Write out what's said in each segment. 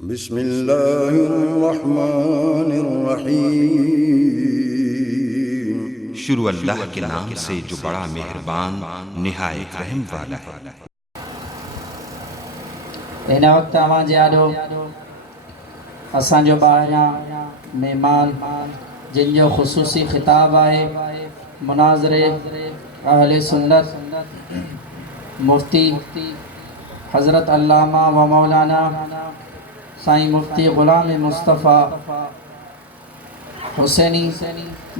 बिस्मिल्लाहिर्रहमानिर्रहीम। शुरू अल्लाह के नाम से जो बड़ा मेहरबान निहायत रहम वाला है। हिन वक़्तु आवाज़ आॾो असांजो ॿाहिरां महिमान जिन जो ख़ुसूसी ख़िताब आहे मुनाज़िरे अहले सुन्नत मुफ्ती हज़रत अल्लामा व मौलाना साईं मुफ्ती ग़ुलाम मुस्तफ़ा हुसैनी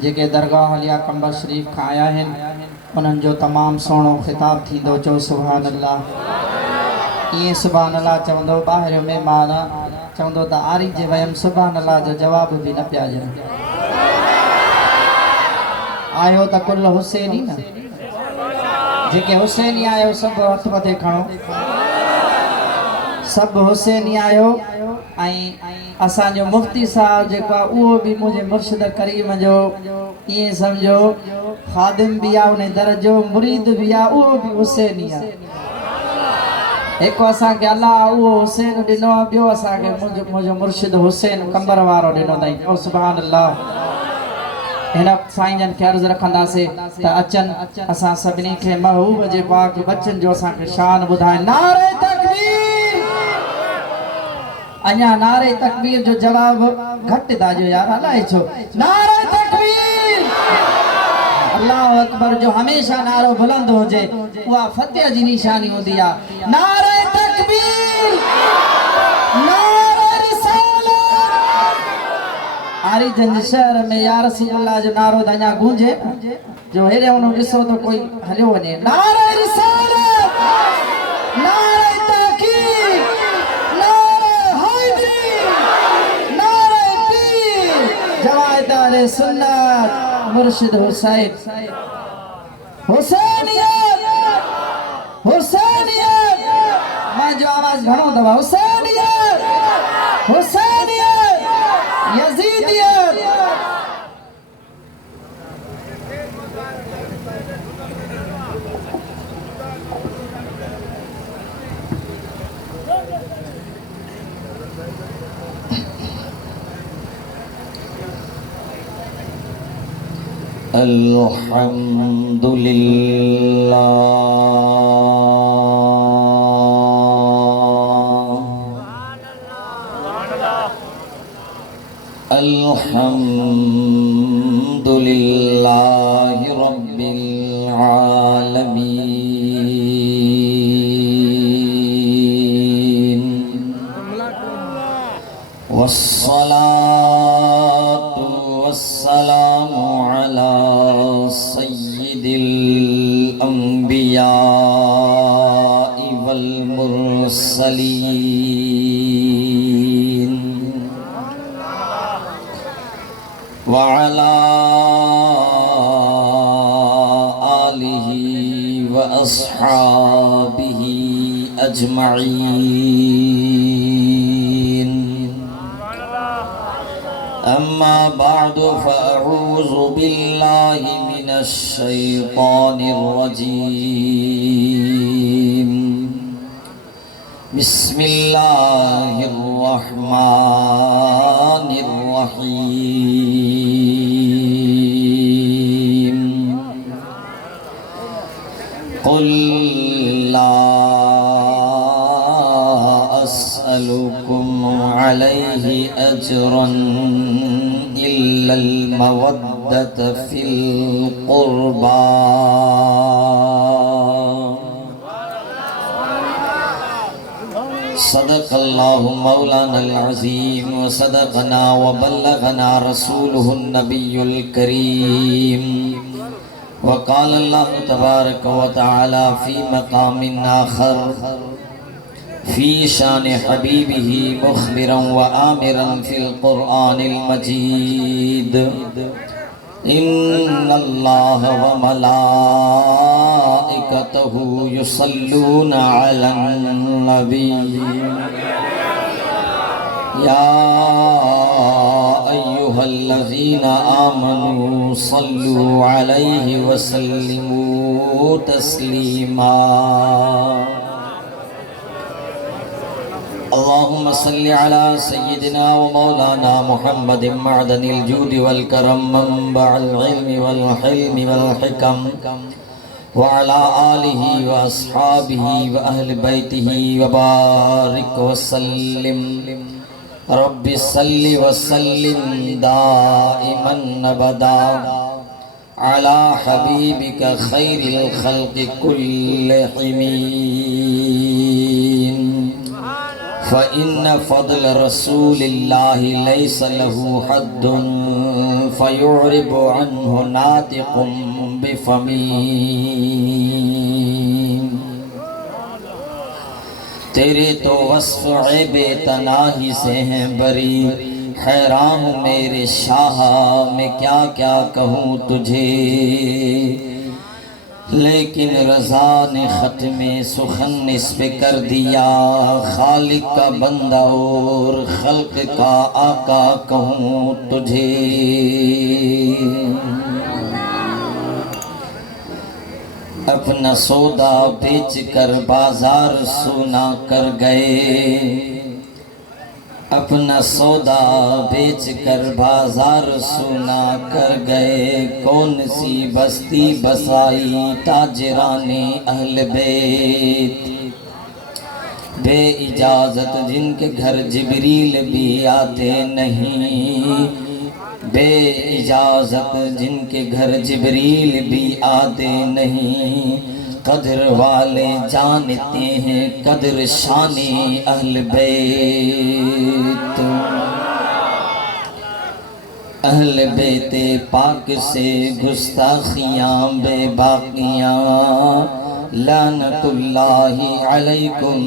जेके दरगाह हलिया कंबर शरीफ़ खां आया आहिनि उन्हनि जो तमामु सुहिणो ख़िताब थींदो। चओ सुभान अल्लाह। इएं सुभान अल्लाह चवंदो ॿाहिरियो महिमान चवंदो त आरी जे वयमि सुभान अल्लाह जो जवाब बि न पिया ॾियनि। आयो त कुल हुसैनी न जेके हुसैनी आयो सभु हथ मथे खणो सभु हुसैनी आयो। ऐं असांजो मुफ्ती साहब जेको आहे उहो बि मुंहिंजे मुर्शिद करीम जो ईअं सम्झो ख़ादिम बि आहे उन दर जो मुरीद बि आहे उहो बि हुसैनी आहे। हिकु असांखे अलाह उहो हुसैन ॾिनो आहे ॿियो असांखे मुंहिंजो मुर्शिद हुसैन कंबर वारो ॾिनो अथई। ओ सुभान अल्लाह। हिन साईं जन खे अर्ज़ु रखंदासीं त अचनि असां सभिनी खे महबूब जे पाक बचन जो असांखे शान ॿुधाइनि। नारे तकबीर। अञा नारे तकबीर जो जवाब घटि था ॾियो यार अलाए छो। नारे तकबीर। अल्लाह अकबर जो हमेशा नारो बुलंद हुजे उहा फतेह जी निशानी हूंदी आहे। नारे तकबीर। नारे रिसालत। आरीगंज शहर में या रसूल अल्लाह जो नारो त अञा गूंजे जो हेॾे वञो ॾिसो त कोई हलियो वञे। नारे रिसालत। नारे तहक़ीक़। नारे हैदरी। नारे पीर जवाहिद अहले सुन्नत मुर्शिद हुसैन। हुसैनियत। हुसैनियत। मां जो आवाज़ घणो दबा। हुसैनियत। हुसैनियत। यजीदियत। अल्हम्दुलिल्लाह अल्हम्दुलिल्लाहि रब्बिल आलमीन वस्सलातु वस्सलामु अला सय्यिदिल अंबिया वल मुरसलीन व अला आलिहि व अस्हाबिहि अजमईन। अम्मा बादु फ़अऊज़ु बिल्लाहि मिनश शैतानिर रजीम। बिस्मिल्लाहिर रहमानिर रहीम। क़ुल ला अस्अलुकुम अलैहि अजरन इल्लल मवद्दत फिल क़ुर्बा। सदक़ल्लाहु मौलानल अज़ीम व सदक़ना व बल्लगना रसूलुहुन नबियुल करीम। व क़ाल अल्लाहु तबारक व तआला फ़ी मक़ामिन आख़र फ़ी शान हबीबिही मुख़बिरन व आमिरन फ़िल क़ुरआनिल मजीद। इन्नल्लाह व मलाइकतहु युसल्लूना अलन नबी या अय्युहल्लज़ीना आमनू सल्लू अलैहि व सल्लिमू तस्लीमा। अल्लाहुम्मा सल्लि अला सय्यिदिना व मौलाना मुहम्मदिन मअदनिल जूदि वल करम मंबअल इल्मि वल हिल्मि वल हिकम व अला आलिहि व अस्हाबिहि व अहलि बैतिहि व बारिक व सल्लिम रब्बि सल्लि व सल्लिम दाइमन अबदा अला हबीबिका खैरिल खल्क़ि कुल्लिहिम फ़इन्न फ़ज़्ल रसूलिल्लाहि लैसा लहू हद्दुन फ़युअरिबु अन्हु नातिक़ुम बिफ़मीम। तेरे तो वस्फ़ ऐबे तनाही से हैं बरी, हैरान हूँ मेरे शाह मैं क्या क्या कहूँ तुझे। लेकिन रज़ा ने ख़त में सुखन इस पे कर दिया, खालिक का बंदा और खल्क का आका कहूँ तुझे। अपना सौदा बेच कर बाजार सुना कर गए, अपना सौदा बेच कर बाजार सुना कर गए। कौन सी बस्ती बसाई ताजराने अहल बैत, बे इजाज़त जिनके घर जिब्रील भी आते नहीं, बे इजाज़त जिनके घर जिब्रील भी आते नहीं। कदर वाले जानते हैं कदर शाने अहल बैत। अहल बैते पाक से गुस्ताखियाँ बेबाकियाँ, लानतुल्लाहि अलैकुम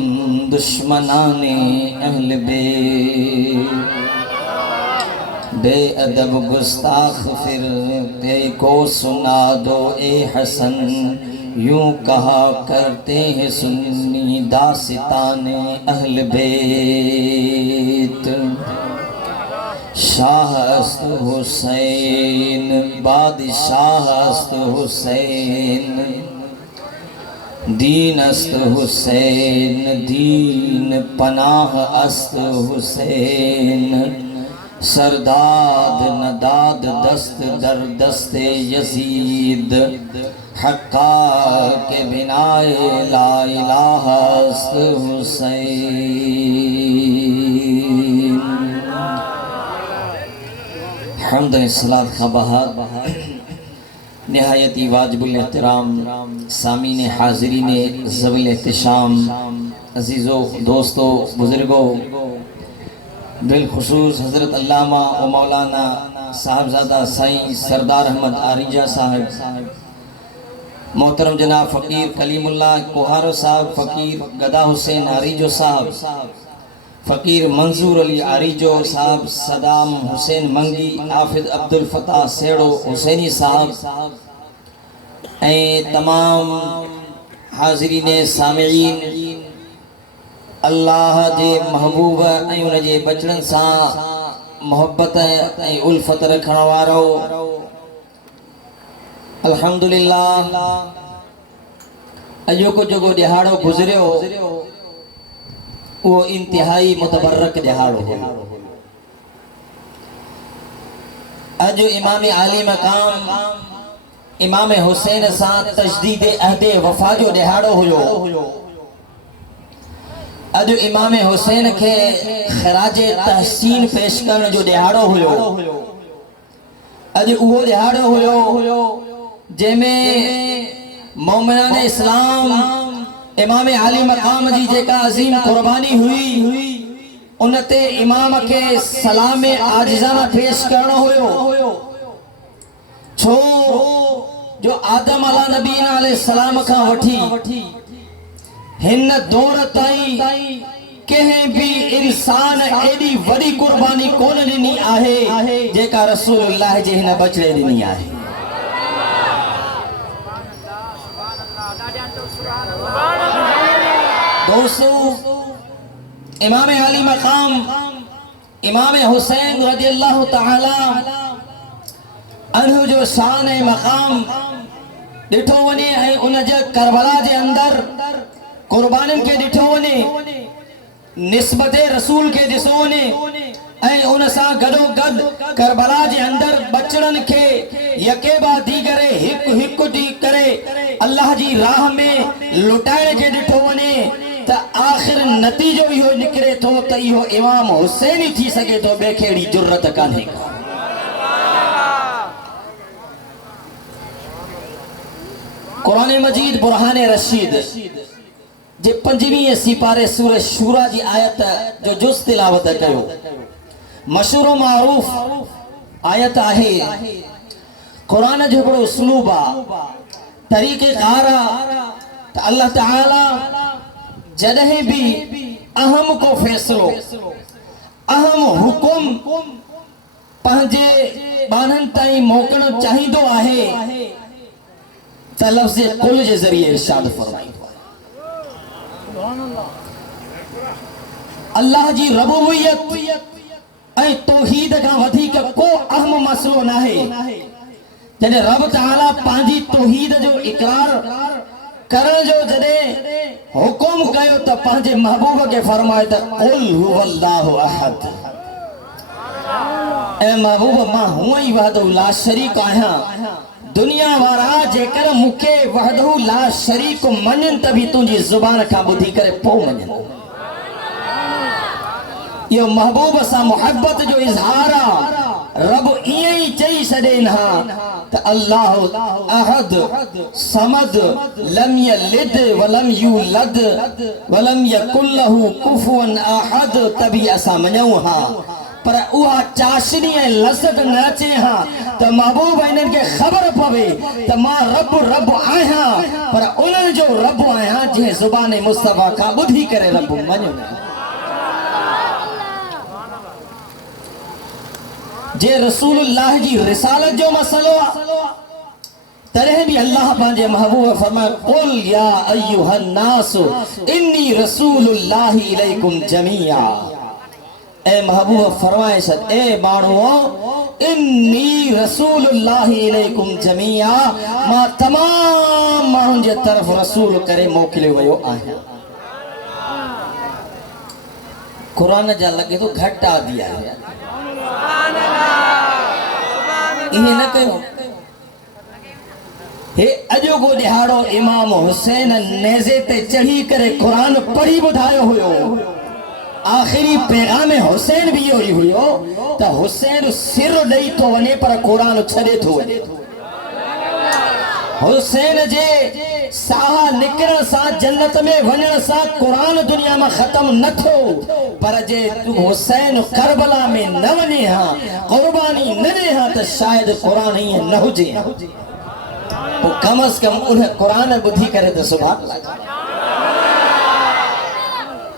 दुश्मनाने अहल बैत। बेअदब गुस्ताख फिर को सुना दो ए हसन, यूं कहा करते हैं सुन्नी दास्ताने अहल बैत। शाह अस्त हुसैन बादशाह अस्त हुसैन, दीन अस्त हुसैन दीन पनाह अस्त हुसैन। सरदाद नदाद दस्त दर दस्ते यजीद, हक्का के बिनाए ला इलाहा अस्त हुसैन। हम्द सलात का बहार निहायती वाजिबुल एहतराम सामीन हाज़रीन ज़वील एहतिशाम, अज़ीज़ो दोस्तों बुज़ुर्गों, बिलखुसूस हज़रत अल्लामा व मौलाना साहबजादा साईं सरदार अहमद आरिजा साहब, मोहतरम जनाब फ़कीर कलीमुल्लाह कोहारो साहब, फ़कीर गदा हुसैन आरिजो साहब, फ़कीर मंजूर अली आरिजो साहब, सदाम हुसैन मंगी, आफिद अब्दुल फ़ताह सेड़ो हुसैनी साहब ऐं तमाम हाज़रीन सामिईन, अल्लाह जे महबूब ऐं उन जे बचड़नि सां मोहब्बत ऐं उल्फत रखण वारो अल्हम्दुलिल्लाह अॼोको जेको ॾिहाड़ो गुज़रियो वो इंतहाई मुतबर्रक ॾिहाड़ो हो। अॼु इमाम आली मकाम इमाम हुसैन सां तजदीद अहद वफ़ा जो ॾिहाड़ो हुयो। अॼु इमाम हुसैन के ख़राज तहसीन पेश करण जो ॾिहाड़ो हुयो। अॼु उहो ॾिहाड़ो हुयो जंहिंमें मोमिनान इस्लाम इमाम आली मकाम जी जेका अज़ीम कुर्बानी हुई उन ते इमाम के सलाम आजिज़ाना पेश करणो हुयो। छो जो आदम अला नबीना अलैहिस्सलाम खां वठी हिन दौर ताईं कंहिं भी इंसान एडी वडी कुर्बानी कोन ॾिनी आहे जेका रसूलुल्लाह जे हिन बचड़े ॾिनी आहे। दोस्तों, इमाम अली मकाम इमाम हुसैन रज़ियल्लाहु तआला अन्हु जो शान ऐं मकाम ॾिठो वञे ऐं उन जे करबला जे अंदर कुर्बानियुनि खे ॾिठो वञे। निस्बत रसूल के ॾिसोने ऐं उन सां गॾोगॾु करबला जे अंदर बचड़नि खे यकेबा दी करे हिकु हिकु दी करे अल्लाह जी राह में लुटाइण खे ॾिठो वञे त आख़िर नतीजो इहो निकिरे थो त इहो इमाम हुसैन ई थी सघे थो, ॿिए खे अहिड़ी जुर्रत कान्हे का। कुरान मजीद बुरहान रशीद जे 5वीं सिपारे सूरह शूरा जी आयत जो जुज़ तिलावत कयो। मशहूर मारूफ आयत आहे। कुरान जो बड़ो उसलूब आ, तरीक़े कार आ। अल्लाह ताला जॾहिं भी अहम को फैसलो, अहम हुकुम पंहिंजे बाननि ताईं मोकिलणु चाहींदो आहे त लफ़्ज़ कुल जे ज़रिए इरशाद फरमाईंदो आहे। अल्लाह जी रबूबियत ऐं तौहीद खां वधीक को अहम मसलो नाहे। जॾहिं रब ताला पंहिंजी तौहीद जो इकरार करण जो जॾहिं हुकुम कयो त पंहिंजे महबूब खे फरमाए त कुल हुवल्लाहु अहद, ऐं महबूब मां हुअं ई वहदहु ला शरीक आहियां। दुनिया वारा जेकर मूंखे वहदहु ला शरीक मञनि त बि तुंहिंजी ज़ुबान खां ॿुधी करे पोइ मञनि। इहो महबूब सां मुहब्बत जो इज़हार आ। रब ईअं ई चई छॾे त अल्लाह अहद समद लम यलिद वलम यूलद वलम यकुल लहू कुफुवन अहद, तभी असां मञूं हा। पर उहा चाशनी ऐं लज़त न अचे हा त महबूब इन्हनि खे ख़बर पवे त मां रब रब आहियां, पर उन्हनि जो रब आहियां जंहिं ज़ुबान मुस्तफ़ा खां ॿुधी करे रब मञो। जे रसूलुल्लाह जी रिसालत जो मसलो आ, तॾहिं भी अल्लाह पंहिंजे महबूब फरमाए कुल या अय्युहन नास इन्नी रसूलुल्लाहि इलैकुम जमीआ। ए महबूब फरमाए छॾ, ए माण्हूओ, इन्नी रसूलुल्लाहि इलैकुम जमीआ, मां तमाम माण्हुनि जे तरफ़ रसूल करे मोकिलियो वियो आहियां। कुरान जा लॻे थो घटि आदि आहे। इहे न कयो। हे अॼोको ॾिहाड़ो इमाम हुसैन नेज़े ते चढ़ी करे कुरान पढ़ी ॿुधायो हुयो। आख़िरी पैगाम हुसैन भी इहो ई हुयो त हुसैन सिर ॾेई थो वञे पर कुरान छॾे थो वञे। हुसैन जे साह निकिरण सां, जन्नत में वञण सां कुरान दुनिया में ख़त्म न थियो, पर जे हुसैन करबला में न वञे हा, कुर्बानी न ॾे हा त शायदि कुरान ईअं न हुजे। पोइ कम अज़ कम उन कुरान ॿुधी करे त सुभाणे लॻा।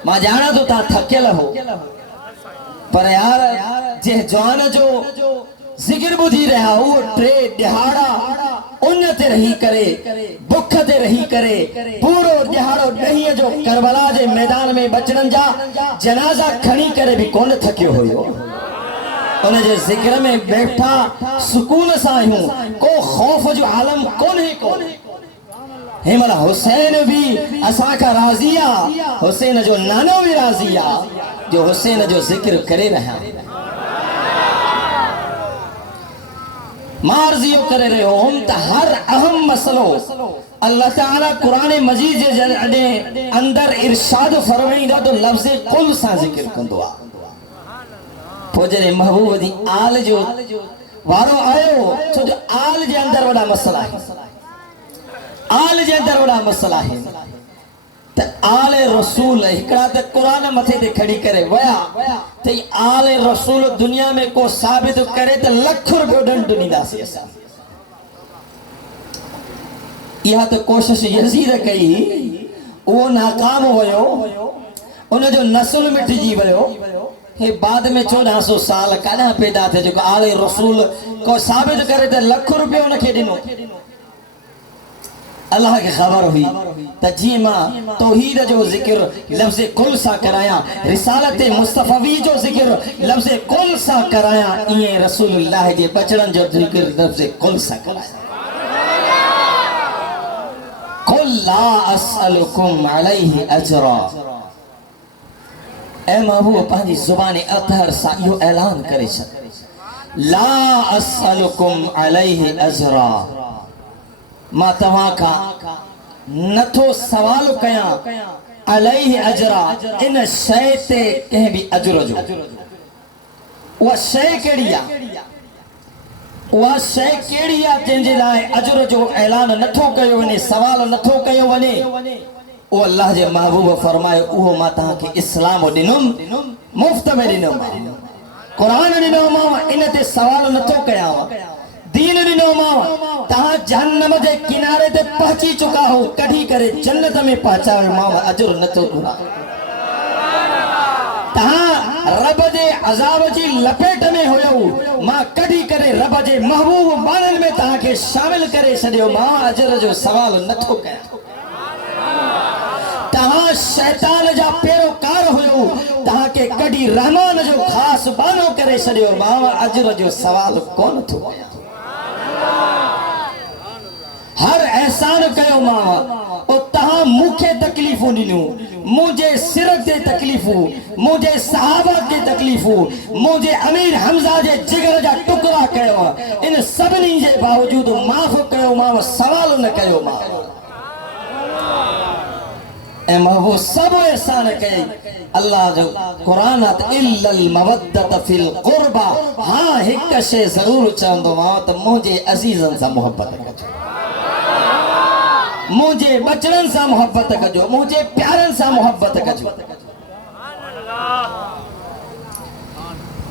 मां ॼाणा थो तव्हां थकियल हो, पर यार जंहिं जवान जो ज़िक्र ॿुधी रहिया उहो 3 ॾिहाड़ा उन ते रही करे, बुख ते रही करे, पूरो ॾिहाड़ो ॾहीअ जो करबला जे मैदान में बचड़नि जा जनाज़ा खणी करे भी कोन थकियो हुयो। उन जे ज़िक्र में वेठा सुकून सां आहियूं, को ख़ौफ़ जो आलम कोन्हे को। हिमल हुसैन भी असां खां राज़ी आहे, हुसैन जो नानो भी राज़ी आहे जो हुसैन जो ज़िक्र करे रहिया। मार्ज़ियो करे रहियो हुम त हर अहम मसलो अल्लाह ताला कुरान मजीद जे अंदर इरशाद फरमाईंदा तो लफ्ज़ कुल सां ज़िक्र कंदो आहे। पोइ जॾहिं महबूब जी आल जो वारो आयो, छो जो आल जे अंदर वॾा मसला आहिनि। आल जे अंदर वॾा मसला आहिनि त आल रसूल हिकिड़ा त कुरान मथे ते खड़ी करे वया त आल रसूल दुनिया में को साबित करे त लख रुपयो ॾंड ॾींदासीं असां। इहा त कोशिश यज़ीद कई, उहो नाकाम हुयो, उन जो नस्ल मिटिजी वियो। हे बाद में 1400 साल काॾां पैदा थिए जेको आल रसूल को साबित करे त लख रुपयो उनखे ॾिनो। अल्लाह के खबर हुई त जी मां तौहीद जो ज़िक्र लफ्ज़ कुल सां कराया, रिसालत मुस्तफ़वी जो ज़िक्र लफ्ज़ कुल सां कराया, इए रसूलुल्लाह जे बचड़न जो ज़िक्र लफ्ज़ कुल सां कराया। कुल ला असअलुकुम अलैहि अजरा, ऐ महबूब पंहिंजी ज़ुबान अतहर सां इहो ऐलान करे छॾ, ला असअलुकुम अलैहि अजरा, मां तव्हां खां नथो सवाल कयां अलैहि अजरा, इन शइ ते कंहिं बि अजर जो। उहा शइ कहिड़ी आहे? उहा शइ कहिड़ी आहे जंहिंजे लाइ अजर जो ऐलान नथो कयो वञे, सवाल नथो कयो वञे? ओ अल्लाह जे महबूब फरमाए, उहो मां तव्हांखे इस्लाम ॾिनुमि, मुफ़्त में ॾिनुमि, क़ुरान ॾिनोमांव, इन ते सवाल नथो कयांव, दीन ॾिनोमांव, तव्हां जहन्नम जे किनारे ते पहुची चुका हो, कढी करे जन्नत में पहुचायोमांव, अजर नथो घुरां। तव्हां रब जे अज़ाब जी लपेट में हुयो, मां कढी करे रब जे महबूब माननि में तव्हांखे शामिल करे छॾियो, मां अजर जो सवाल नथो कयां। तव्हां शैतान जा पैरोकार हुयो, तव्हांखे कढी रहमान जो ख़ासि बानो करे छॾियो, मां अजर जो सवाल कोन थो कयां। हर एहसान कयो मां, तव्हां मूंखे तकलीफ़ूं ॾिनियूं, मुंहिंजे सिर ते तकलीफ़ूं, मुंहिंजे सहाबा खे तकलीफ़ूं, मुंहिंजे अमीर हमज़ा जे जिगर जा टुकड़ा कयो, इन सभिनी जे बावजूदि माफ़ कयो मां, सवाल न कयो मां। ऐं महबूब सभु एहसान कई। अल्लाह जो क़ुरान इल्लल मवद्दत फिल क़ुरबा, हाँ हिकु शइ ज़रूर चवंदो मां त मुंहिंजे अज़ीज़नि सां मोहब्बत कजो, मुझे बचड़न सां मोहब्बत कजो, मुझे प्यारन सां मोहब्बत कजो।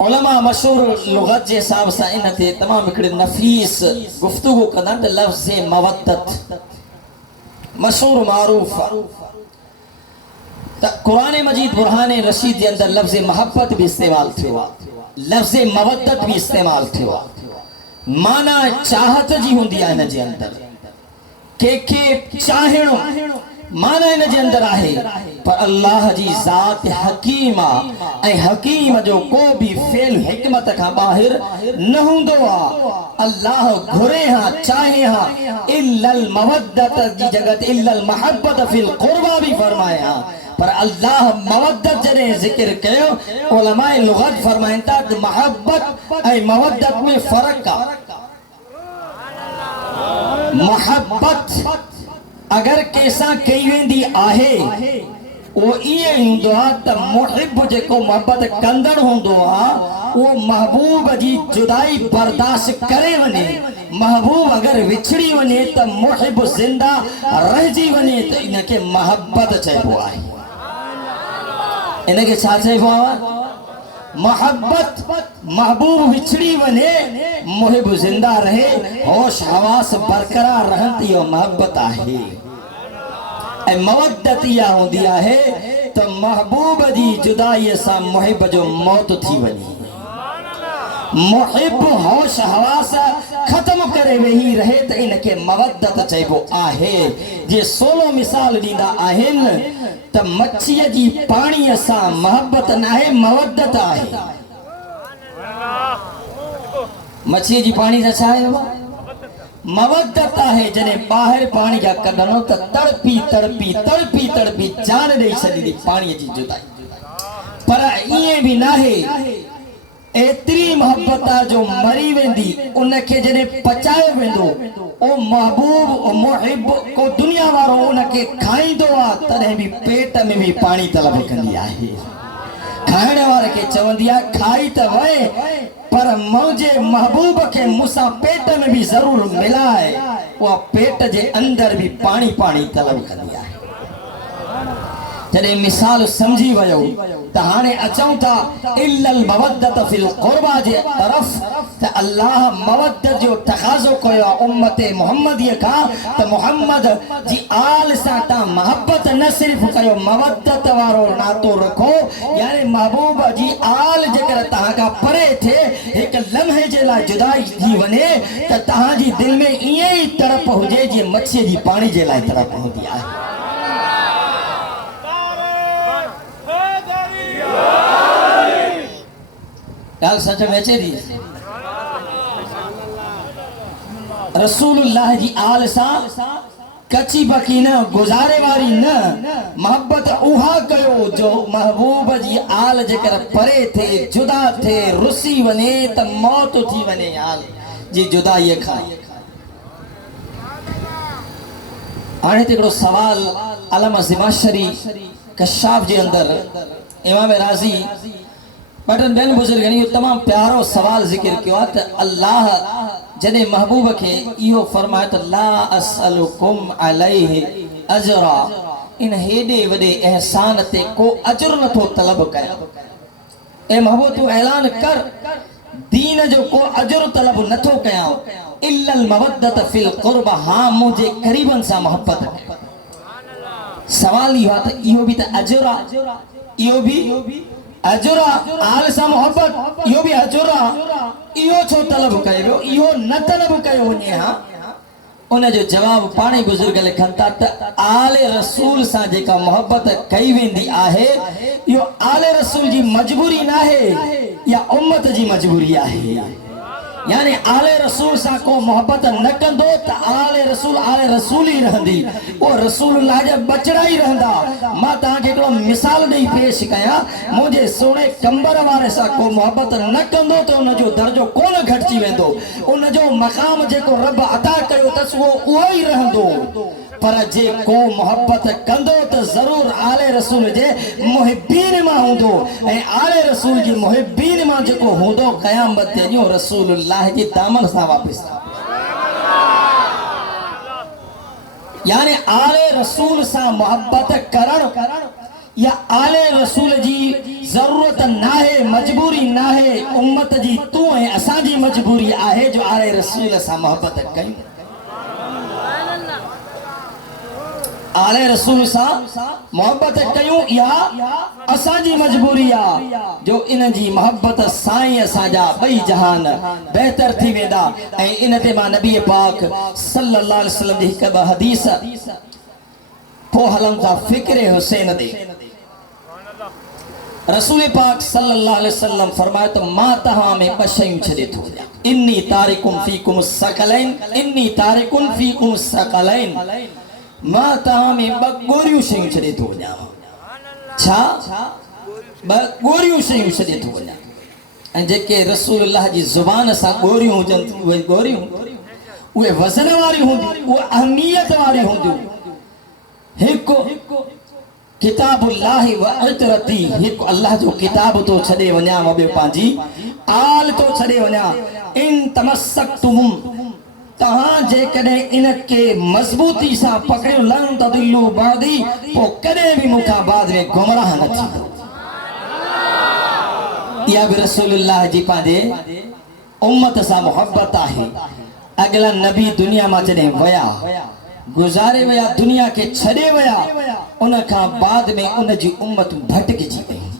उलमा मशहूर लुगत जे हिसाब सां इन ते तमाम हिकिड़े नफ़ीस गुफ्तगू कंदा त लफ़्ज़ मवद्दत मशहूर मारूफ त क़ुरान मजीद बुरहान रशीद जे अंदर लफ़्ज़ मोहब्बत भी इस्तेमाल थियो, लफ़्ज़ मवद्दत भी इस्तेमाल थियो। माना चाहत जी हूंदी आहे इन जे अंदर, के चाहणो माना इन जे अंदर आहे, पर अल्लाह जी ज़ात हकीम आहे, ऐं हकीम जो को भी फेल हिकमत खां ॿाहिर न हूंदो आहे। अल्लाह घुरे हां, चाहे हां, इल्लल मवद्दत जी जगह ते इल्लल महब्बत फिल क़ुरबा भी फरमाए हां, पर अल्लाह मवद्दत जॾहिं ज़िक्र कयो, उलमाए लुगत फरमाइनि था त महब्बत ऐं मवद्दत में फ़र्क़ु आहे। मोहब्बत अगर कैसा कई वेंदी आहे, वो ये हूंदो आहे त मुहिब जेको मोहब्बत कंदड़ हूंदो आहे, वो महबूब जी जुदाई बर्दाश्त करे वञे। महबूब अगर विछड़ी वञे त मुहिब ज़िंदा रहिजी वञे त इनखे मोहब्बत चइबो आहे। इनखे छा चइबो आहे? मोहब्बत। महबूब विछड़ी वने, मुहिब जिंदा रहे, होश हवास बरकरार रहन, इहो मोहब्बत आहे। ऐं मवद्दत इहा हूंदी आहे त महबूब जी जुदाईअ सां मुहिब जो मौत थी वञे, मुहिब होश हवास खत्म करे वेही रहे त इनखे मवद्दत चइबो आहे। जे 16 मिसाल ॾींदा आहिनि त मच्छीअ जी पाणीअ सां मोहब्बत न आहे, मवद्दत आहे। मच्छीअ जी पाणी सां छा आहे? मवद्दत आहे। जॾहिं ॿाहिरि पाणी जा कढणो त तड़पी तड़पी तड़पी तड़पी जान ॾेई छॾींदी पाणीअ जी जुदाई, पर ईअं बि न आहे। एतरी मोहब्बत जो मरी वेंदी, उनखे जॾहिं पचायो वेंदो, ओ महबूब ओ मुहिब को दुनिया वारो उनखे खाईंदो आहे, तॾहिं बि पेट में भी पाणी तलब कंदी आहे। खाइण वारे खे चवंदी आहे खाई त वए, पर मुंहिंजे महबूब खे मूंसां पेट में भी ज़रूर मिलाए, उहा पेट जे अंदर भी पाणी पाणी तलब कंदी आहे। जॾहिं मिसाल समझी वियो त हाणे अचूं था इल्लल मवद्दत फिल क़ुरबा जे तरफ़, त अल्लाह मवद्दत जो तक़ाज़ो कयो आहे उम्मत मुहम्मदीअ खां त मुहम्मद जी आल सां तव्हां मोहब्बत न सिर्फ़ कयो, मवद्दत वारो नातो रखो। यानी महबूब जी आल जेकर तव्हां खां परे थिए, हिकु लम्हे जे लाइ जुदाई थी वञे, त तव्हांजी दिलि में ईअं ई तड़प हुजे जीअं मच्छीअ जी पाणी जे लाइ तड़प हूंदी आहे। ॻाल्हि सच में अचे थी? रसूलुल्लाह जी आल सां कची पकी न गुजारे वारी न मोहब्बत उहा कयो जो महबूब जी आल जेकर परे थे जुदा थे रुसी वने त मौत थी वने आल जी जुदाई खां। हाणे हिकिड़ो सवाल अलम ज़माशरी कशाफ जे अंदर इमाम राज़ी बटन बेन बुजुर्गनि इहो तमामु प्यारो सवाल ज़िक्र कयो आहे त अल्लाह जॾहिं महबूब खे इहो फरमाए त ला असअलुकुम अलैहि अजरा, इन हेॾे वॾे एहसान ते को अजर नथो तलब कयां। ए महबूब तूं ऐलान कर दीन जो को अजर तलब नथो कयां इल्लल मवद्दत फिल क़ुर्बा, हाँ मुंहिंजे क़रीबनि सां मोहब्बत। सवाल इहो आहे त इहो बि त अजर आहे, इहो बि अजर आहे, आल सां मोहब्बत इहो बि अजर आहे, इहो छो तलब कयो, इहो न तलब कयो वञे। हा उन जो जवाब पाणे बुजुर्ग लिखनि था त आले रसूल सां जेका मोहब्बत कई वेंदी आहे इहो आले रसूल जी मजबूरी न आहे या उम्मत जी मजबूरी आहे। यानी आले रसूल सां को मोहब्बत न कंदो त आले रसूल ही रहंदी, वो रसूलुल्लाह जा बचड़ा ही रहंदा। मां तव्हांखे हिकिड़ो मिसाल ॾेई पेश कयां, मुंहिंजे सोने कंबर वारे सां को मोहब्बत न कंदो त उनजो दर्जो कोन घटिजी वेंदो, उनजो मक़ाम जेको रब अता कयो अथसि उहो ई रहंदो। पर जे को मोहब्बत कंदो त ज़रूर आले रसूल जे मुहिब्बीन मां हूंदो, ऐं आले रसूल जी मुहिब्बीन मां जेको हूंदो क़यामत ते ॾींहुं रसूलुल्लाह जी दामन सां वापसि। यानी आले रसूल सां मोहब्बत करण या आले रसूल जी ज़रूरत नाहे, मजबूरी नाहे, उम्मत जी तूं ऐं असांजी मजबूरी आहे जो आले रसूल सां मोहब्बत कयूं। आले रसूल सां मोहब्बत कयूं या असांजी मजबूरी आहे जो इन जी मोहब्बत सां ई असांजा ॿई जहान बहितर थी वेंदा। ऐं इन ते मां नबी पाक सल्लल्लाहु अलैहि वसल्लम जी हिकु ॿ हदीस पोइ हलूं था फ़िक्रे हुसैन ते। रसूल पाक सल्लल्लाहु अलैहि वसल्लम फरमायो त मां तव्हां में ॿ शयूं छॾे थो वञां, इन्नी तारिकुम फीकुम सकलैन, इन्नी तारिकुम फीकुम सकलैन, मां तव्हां में ॿ गोरियूं शयूं छॾे थो वञां। छा? ॿ गोरियूं शयूं छॾे थो वञां। ऐं जेके रसूलुल्लाह जी ज़ुबान सां गोरियूं हुजनि उहे गोरियूं उहे वज़न वारियूं हूंदियूं, उहे अहमियत वारियूं हूंदियूं। हिकु किताबुल्लाह व इतरती, हिकु अल्लाह जो किताब तो छॾे वञां, ॿियो पंहिंजी आल तो छॾे वञां। इन तमस्सकतुम, तहां जेकॾहिं इनके मज़बूती सां पकड़ियो लन तदिल्लू बादी, पोइ कॾहिं बि मूंखां बाद में गुमराह न थींदो। इहा बि रसूलुल्लाह जी पंहिंजे उम्मत सां मोहब्बत आहे। अगला नबी दुनिया मां जॾहिं विया, गुज़ारे विया, दुनिया खे छॾे विया, उन खां बाद में उन जी उम्मतूं भटकिजी वयूं,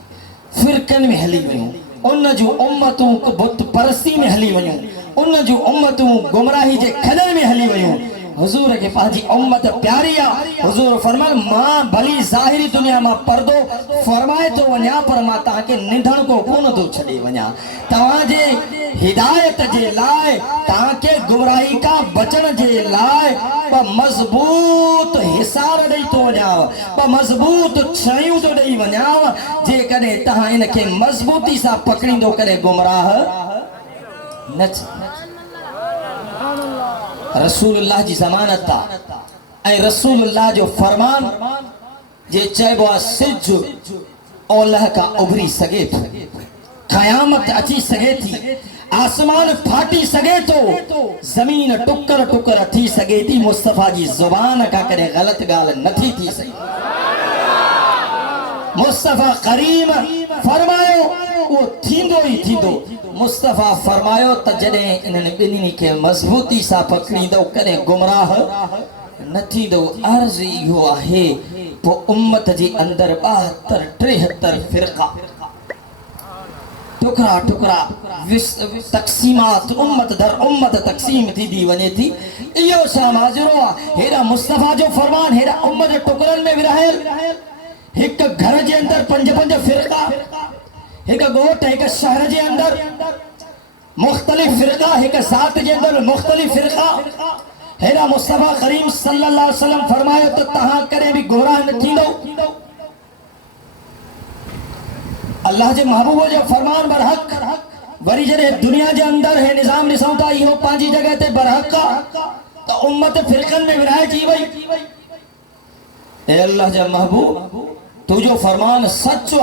फिरकनि में हली वयूं, उन जूं उम्मतूं बुत परस्ती में हली वयूं, उन जूं उम्मतूं गुमराही जे खॾनि में हली वयूं। हुज़ूर खे पंहिंजी उम्मत प्यारी आहे। हुज़ूर फरमायो मां भली ज़ाहिरी दुनिया मां पर्दो फरमाए थो वञा, पर मां तव्हांखे निंढण को कोन थो छॾे वञा। तव्हांजे हिदायत जे लाइ, तव्हांखे गुमराही खां बचण जे लाइ ॿ मज़बूत हिसार ॾेई थो वञाव, ॿ मज़बूत शयूं थो ॾेई वञाव। जेकॾहिं तव्हां इनखे मज़बूती सां पकड़ींदो करे गुमराह न रसूलुल्लाह जी ज़मानत आहे। ऐं रसूलुल्लाह जो फरमान जे चइबो आहे सिज ओलह खां उभरी सघे थो, क़यामत अची सघे थी, आसमान फाटी सघे थो, ज़मीन टुकर टुकर थी सघे थी, मुस्तफ़ा जी ज़ुबान खां कॾहिं ग़लति ॻाल्हि नथी थी सघे। मुस्तफ़ा करीम फरमायो उहो थींदो ई थींदो। मुस्तफ़ा फरमायो त जॾहिं इन्हनि ॿिन्हिनि खे मज़बूती सां पकड़ींदो कॾहिं गुमराह न थींदो। अर्ज़ इहो आहे पोइ उम्मत जे अंदरि 72-73 फ़िरक़ा, टुकड़ा टुकड़ा तक़सीमात, उम्मत दर उम्मत तक़सीम थींदी वञे थी। इहो छा माजरो आहे? हेॾा मुस्तफ़ा जो फरमान हेॾा उम्मत जे टुकड़नि में विरहायल। हिकु घर जे अंदरि 5-5 फ़िरक़ा, हिकु ॻोठ हिकु शहर जे अंदरि मुख़्तलिफ़ फ़िरक़ा, हिकु ज़ात जे अंदरि मुख़्तलिफ़ फ़िरक़ा, हेरा मुस्तफा करीम सल्लल्लाहु अलैहि वसल्लम फरमायो तो तहां करे भी गुमराह न थींदो। अल्लाह जे महबूब जो फरमान बरहक वरी जरे दुनिया जे अंदर है निजाम निसौता इहो पांजी जगह ते बरहक तो उम्मत फिरकन में विराय जी वई। ए अल्लाह जे महबूब तू जो फरमान सच्चो आ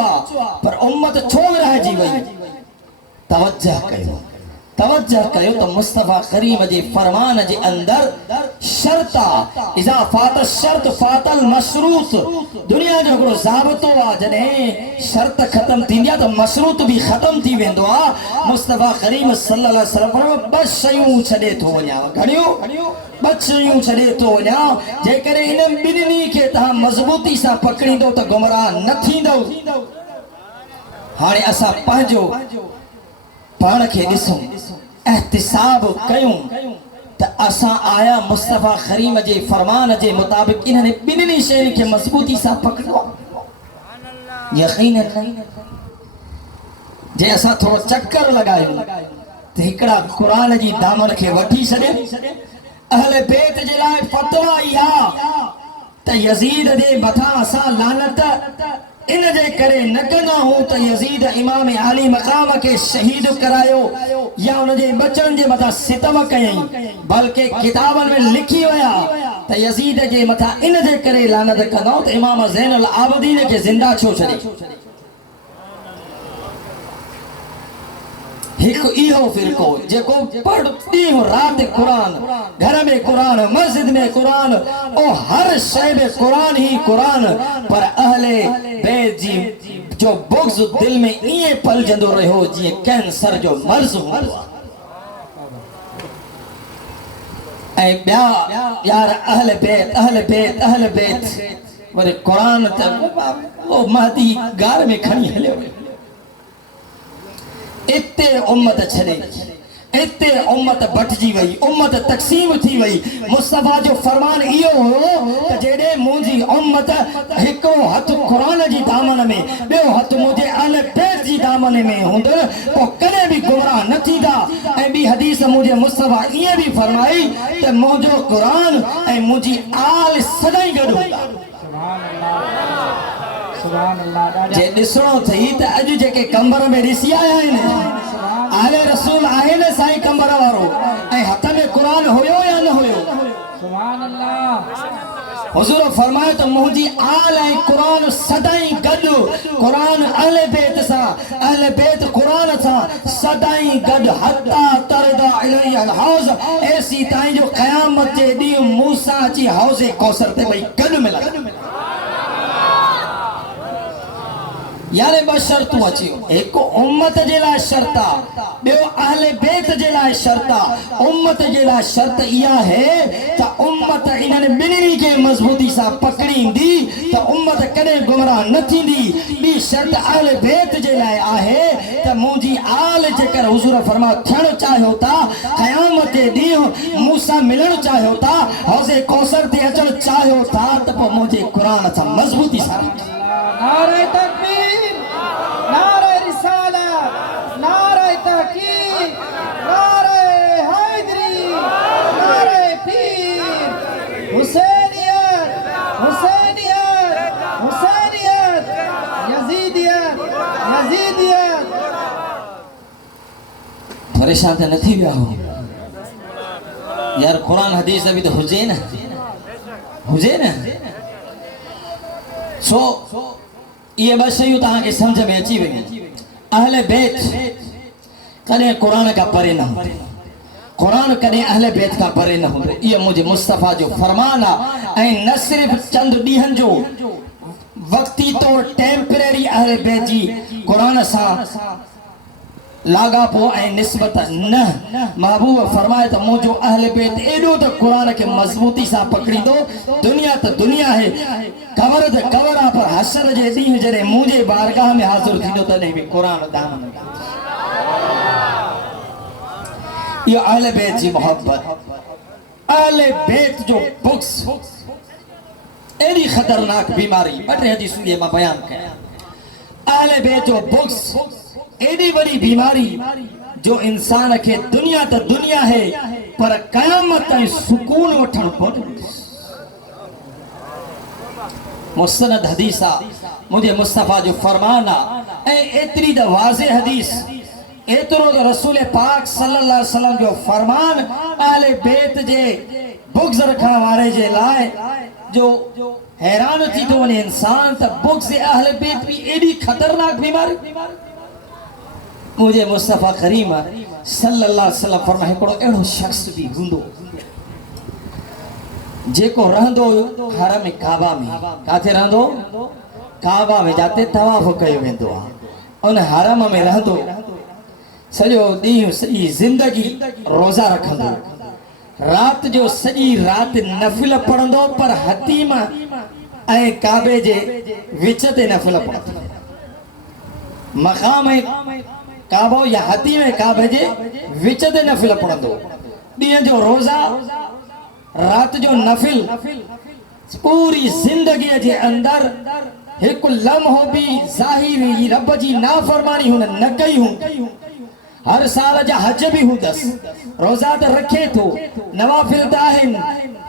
पर उम्मत छो विराय जी वई। तवज्जह कयो तो मुस्तफा करीम जी फरमान जे अंदर शर्ता इजा फात शर्त फातल मशरूत दुनिया जो हिकिड़ो ज़ाबितो आ जॾहिं शर्त ख़त्म थींदी आहे त मशरूत भी ख़त्म थी वेंदो आहे। मुस्तफा करीम सल्लल्लाहु अलैहि वसल्लम ॿ शयूं छॾे थो वञा घणियूं ॿ शयूं छॾे थो वञा जेकॾहिं इन ॿिन्हिनि खे तव्हां मज़बूती सां पकड़ींदो त गुमराह न थींदो। हाणे असां पंहिंजो पाण खे ॾिसूं एहतिसाब कयूं त असां आया मुस्तफा करीम जे फरमान जे मुताबिक़ इन्हनि ॿिन्हिनि शयुनि खे मज़बूती सां पकड़ो। यकीनन जे असां थोरो चक्कर लॻायूं त हिकिड़ा क़ुरान जी दामन खे वठी छॾे अहले बैत जे लाइ फतवा इहा त यज़ीद जे मथां असां लानत इन जे करे न कंदा हूं त यज़ीद इमाम आली मक़ाम के शहीद करायो या उन जे बचन जे मथां सितम कयई बल्कि किताबन में लिखी वया त यज़ीद जे मथां इन जे करे लानत कंदा त इमाम ज़ैनुल आबिदीन के जिंदा छो छॾे। एक इहो फिरको जेको पढ़ती हो रात कुरान घर में कुरान मस्जिद में कुरान ओ हर शय में कुरान ही कुरान पर अहले बैत जी जो बुग़्ज़ दिल में इए पलजंदो रहो जी कैंसर जो मर्ज हूंदो ऐं ॿिया यार अहले बैत वरी कुरान त ओ महदी गार में खणी हलियो इते उम्मत छॾे इते उम्मत बटजी वई उम्मत तक़सीम थी वई। मुस्तफा जो फरमान इहो हो त जेॾे मुंहिंजी उम्मत हिकिड़ो हथ क़ुरान जी दामन में ॿियो हथ मुंहिंजे अहले बैत जी दामन में हूंदो पोइ कॾहिं बि गुमराह न थींदा। ऐं ॿी हदीस मुंहिंजे मुस्तफा ईअं बि फरमाई त मुंहिंजो क़ुरान ऐं मुंहिंजी आल सदाईं गॾु हूंदा। जे ॾिसणो थी त अॼु जेके कंबर में ॾिसी आया आहिनि आले रसूल आहे न साईं कंबर वारो ऐं हथ में क़ुरान हुयो या न हुयो। सुभान अल्लाह। हुज़ूर फरमायो त मुंहिंजी आल ऐं क़ुरान सदाईं गॾु क़ुरान अहले बैत सां अहले बैत क़ुरान सां सदाईं गॾु हत्ता तरदा इलैहिल हौज़ ऐसी ताईं जो क़यामत जे ॾींहुं मूसा अची हौज़े कौसर ते ॿई गॾु मिलंदा। यारे ॿ शर्तूं अचियूं हिक उम्मत जे लाइ शर्त आहे ॿियो अहले बैत जे लाइ शर्त आहे। उम्मत जे लाइ शर्त इहा है त उम्मत इन्हनि ॿिन्हिनि खे मज़बूती सां पकड़ींदी त उम्मत कॾहिं गुमराह न थींदी। ॿी शर्त अहले बैत जे लाइ आहे त मुंहिंजी आल जेकर हुज़ूर फरमायो थियणु चाहियो था क़यामत जे ॾींहुं मूंसां मिलणु चाहियो था हौज़े कौसर ते अचणु चाहियो था त पोइ मुंहिंजे क़ुरान सां मज़बूती सां नारे तकबीर नारे रिसालत नारे तहकीक नारे हैदरी नारे पीर हुसैनियत हुसैनियत हुसैनियत यजीदियत यजीदियत। परेशान त न थी विया हो यार कुरान हदीस बि त हुजे न सो ये ॿ शयूं तव्हांखे सम्झ में अची वई। अहले बैत कॾहिं क़ुरान खां परे न हूंदो क़ुरान कॾहिं अहले बैत खां परे न हूंदो इहो मुंहिंजे मुस्तफ़ा जो फरमान आहे। ऐं न सिर्फ़ चंद ॾींहंनि जो वक़्ती तौर टेम्परेरी अहले बैत जी क़ुरान सां लाॻापो ऐं निस्बत न महबूब फरमाए त मुंहिंजो अहले बैत एॾो त क़ुरान खे मज़बूती सां पकड़ींदो दुनिया त दुनिया आहे कवर त कवर आहे पर हशर जे ॾींहुं जॾहिं मुंहिंजे बारगाह में हाज़िर थींदो तॾहिं बि क़ुरान दामन में। इहो अहले बैत जी मोहब्बत अहले बैत जो बुग़्ज़ एॾी ख़तरनाक बीमारी ॿ टे हदीसूं इहे मां बयान कयां। अहले बैत जो बुग़्ज़ एडी बड़ी बीमारी जो इंसान के दुनिया तो दुनिया है पर क़यामत ताईं सुकून वठण कोन। मुस्नद हदीस आ, मुझे मुस्तफ़ा जो फरमान आ, ऐं एतिरी त वाज़े हदीस, एतिरो त रसूल पाक सल्लल्लाहु अलैहि वसल्लम जो फरमान अहले बैत जे बुग़्ज़ रखण वारे जे लाइ जो हैरान थी तो वञे इंसान त बुग़्ज़ अहले बैत भी एडी खतरनाक बीमारी। मुझे मुस्तफ़ा करीम सल्लल्लाहु अलैहि वसल्लम फरमाए हिकिड़ो अहिड़ो शख़्स भी हूंदो जेको रहंदो हरम काबा में। काथे रहंदो? काबा में, जाते तवाफ़ कयो वेंदो आहे। उन हरम में रहंदो, सॼो ॾींहुं सॼी ज़िंदगी रोज़ा रखंदो, रात जो सॼी रात नफ़िल पढ़ंदो, पर हतीम ऐं काबे जे विच ते नफ़िल पढ़ंदो। मक़ाम काबो या हतीम काबे जे विच ते नफ़िल पढ़ंदो। ॾींहं जो रोज़ा, रात जो नफिल। पूरी जिंदगी जे अंदर एक लम्हो भी ज़ाहिरी रब जी नाफरमानी हुन न कई हूं। हर साल जा हज भी हूंदस, रोज़ा त रखे तो, नवाफिल त आहिनि।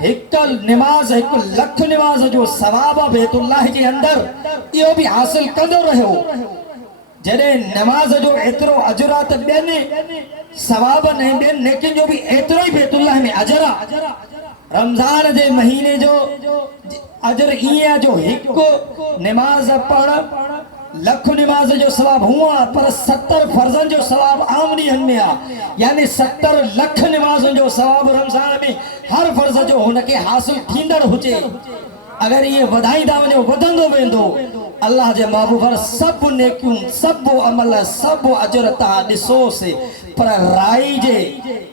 हिकु निमाज़, 1 लख निमाज़ जो सवाब बैतुल्लाह जे अंदर इहो भी हासिल कंदो रहियो। जॾहिं नमाज जो एतिरो अजर आहे त ॿियनि सवाब न ॿियनि नेकिन जो भी एतिरो ई बैतुल्लाह में अजर आहे। रमज़ान जे महीने जो अजर ईअं जो हिकु निमाज़ पढ़ लख निमाज़ जो सवाब हुआ, पर 70 फर्ज़न जो सवाब आम ॾींहनि में आहे। यानी 70 लख निमाज़ जो सवाब रमज़ान में हर फर्ज़ जो हुनखे हासिल थींदड़ हुजे। अगर ये वधाईंदा वञो वधंदो वेंदो। अल्लाह जे महबूब सब नेकियूं, सब अमल, सब अजर तव्हां ॾिसोसि, पर राई जे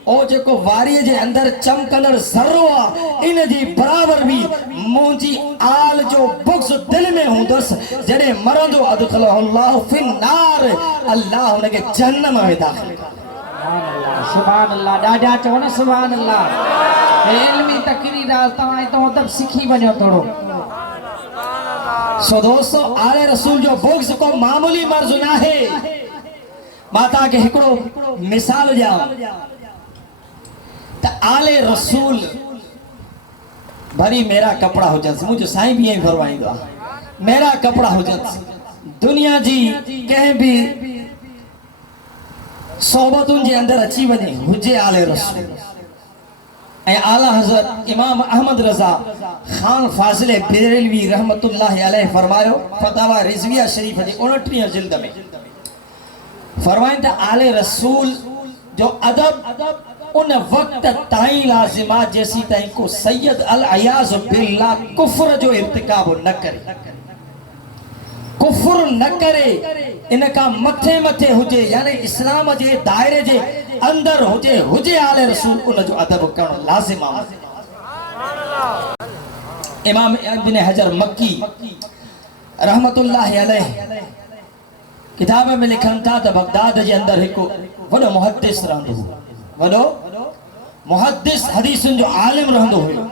ओ जेको वारीअ जे अंदर चमकंदड़ ज़र्रो आहे, इन जी बराबर भी मुंहिंजी आल जो बुग़्ज़ दिल में हूंदसि। जॾहिं मरंदो अदखलहु अल्लाहु फिन्नार, अल्लाह हुनखे जहन्नम में दाख़िल कंदो। सुभान अल्लाह। ॾाढा चओ न सुभान अल्लाह। इल्मी तकरीर तव्हां हितां अदब सिखी वञो थोरो। सो दोस्तों, आले रसूल जो बुग़्ज़ को मामूली मर्ज़ न है। मां तव्हांखे हिकिड़ो मिसाल ॾियां त आले रसूल भरी मेरा कपड़ा हुजनि, मुंहिंजो साईं भी ईअं फरमाईंदो आहे, मेरा कपड़ा हुजनि। दुनिया जी कंहिं भी सोबतुनि जे अंदर अची वञे, हुजे आले रसूल। ऐं आला हज़रत इमाम अहमद रज़ा खान फाज़िल बेरेलवी रहमतुल्लाह अलैह फरमायो, फतावा रिज़विया शरीफ जी 29 जिल्द में फरमाइनि त आले रसूल जो अदब उन वक्त ताईं लाज़िमा जैसी ताईं को सैयद अल अयाज़ बिल्लाह कुफ्र जो इर्तिकाब न करे, कुफ्र न करे, इनका मथे मथे हुजे, यानी इस्लाम जे दायरे जे अंदर हुजे, हुजे आले रसूल, उन जो अदब करणो लाज़िम आहे। इमाम इब्न हजर मक्की रहमतुल्लाह अलैह किताब में लिखनि था त बगदाद जे अंदर हिकु वॾो मुहद्दिस रहंदो हो, वॾो मुहद्दिस हदीसुनि जो आलिम रहंदो हुयो।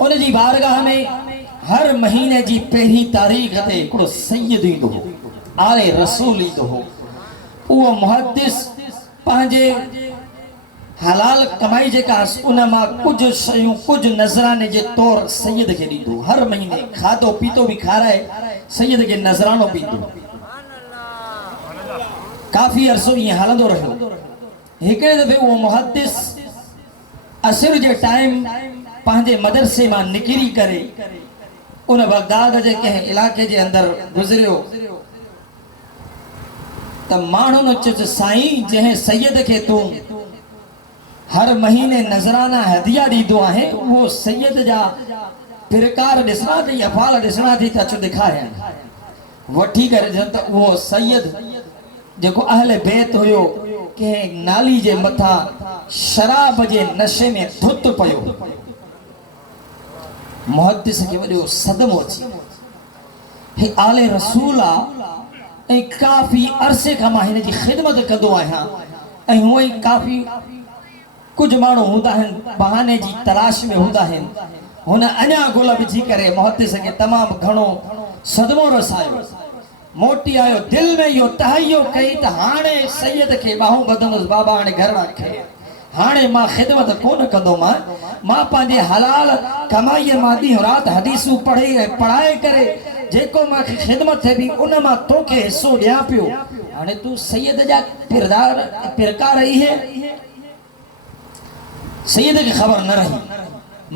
उन जी बारगाह में हर महीने जी पहिरीं तारीख़ ते हिकिड़ो सैयद ईंदो हो, आले रसूल ईंदो हो। उहो मुहद्दिस पंहिंजे हलाल कमाई जेका उन मां कुझु शयूं, कुझु नज़राने जे तौर सैयद खे ॾींदो। हर महीने खाधो पीतो भी खाराए सैयद खे नज़रानो बि ॾींदो। काफ़ी अरसो ईअं हलंदो रहियो। हिकिड़े दफ़े उहो मुहद्दिस असर जे टाइम पंहिंजे मदरसे मां निकिरी करे उन बगदाद जे कंहिं इलाइक़े जे अंदर गुज़रियो त माण्हुनि चयो, साईं जंहिं सैयद खे तूं हर महीने नज़राना हदिया ॾींदो आहे, उहो सैयद जा प्रकार ॾिसणा अथई, अफ़ाल ॾिसणा अथई, त अचो ॾेखारियां। वठी करे ॾिसनि त उहो सैयद जेको अहले बैत हुयो, कंहिं नाली जे मथां शराब जे नशे में धुत पियो। मुहद्दिस खे वॾो सदमो अची, हे आले रसूल आहे ऐं काफ़ी अरसे खां मां हिन जी ख़िदमत कंदो आहियां, ऐं हूअं ई काफ़ी कुछ माण्हू हूंदा आहिनि बहाने जी तलाश में हूंदा आहिनि। हुन अञा गुल विझी करे मुहद्दिस खे तमामु घणो सदमो रसायो। मोटी आयो दिल में यो तहयो कई त हाणे सैयद के बाहू बदनस बाबा हाणे घर रखे हाणे मां खिदमत कोन कंदो मां पांजे हलाल कमाई मां दी रात हदीसू पढ़ाए करे जेको मां खिदमत थे भी उन मां तोखे हिस्सो दिया पियो हाणे तू सैयद जा पिरकार रही है सैयद की खबर न रही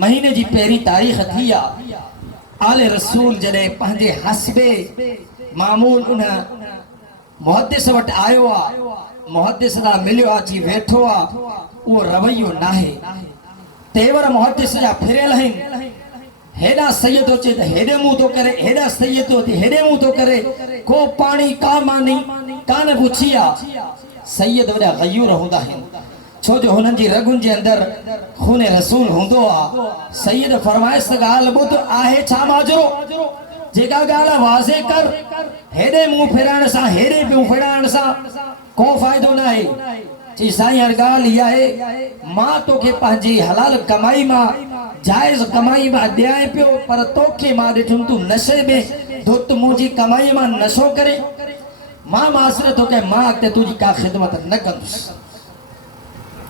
महीने जी पहली तारीख थी आले रसूल जडे पंहिंजे हसबे मामूल उन मुहद्दिस वट आयो आ मुहद्दिस दा मिलियो अची वेठो आ वो रवैयो नाहे तेवर मुहद्दिस जा फिरियल आहिनि हेडा सैयद अचे त हेडे मुंह तो करे हेडा सैयद अचे हेडे मुंह तो करे को पानी का मानी कान पुछिया सैयद वडा गयूर हुंदा आहिनि छो जो हुननि जी रगुनि जे अंदर खून रसूल हूंदो आ सैयद फरमाइश त ॻाल्हि ॿुध आहे छा माजरो जेका ॻाल्हि वाज़े कर हेडे मुंह फिराइण सां हेडे मुंह फिराइण सां को फ़ाइदो न आहे चई साईं हर ॻाल्हि इहा आहे मां तोखे पंहिंजी हलाल कमाई मां जाइज़ कमाई मां ॾियां पियो पर तोखे मां ॾिठुमि तूं नशे में धुत मुंहिंजी कमाई मां नशो करे मां मासर तोखे मां अॻिते तुंहिंजी का ख़िदमत न कंदुसि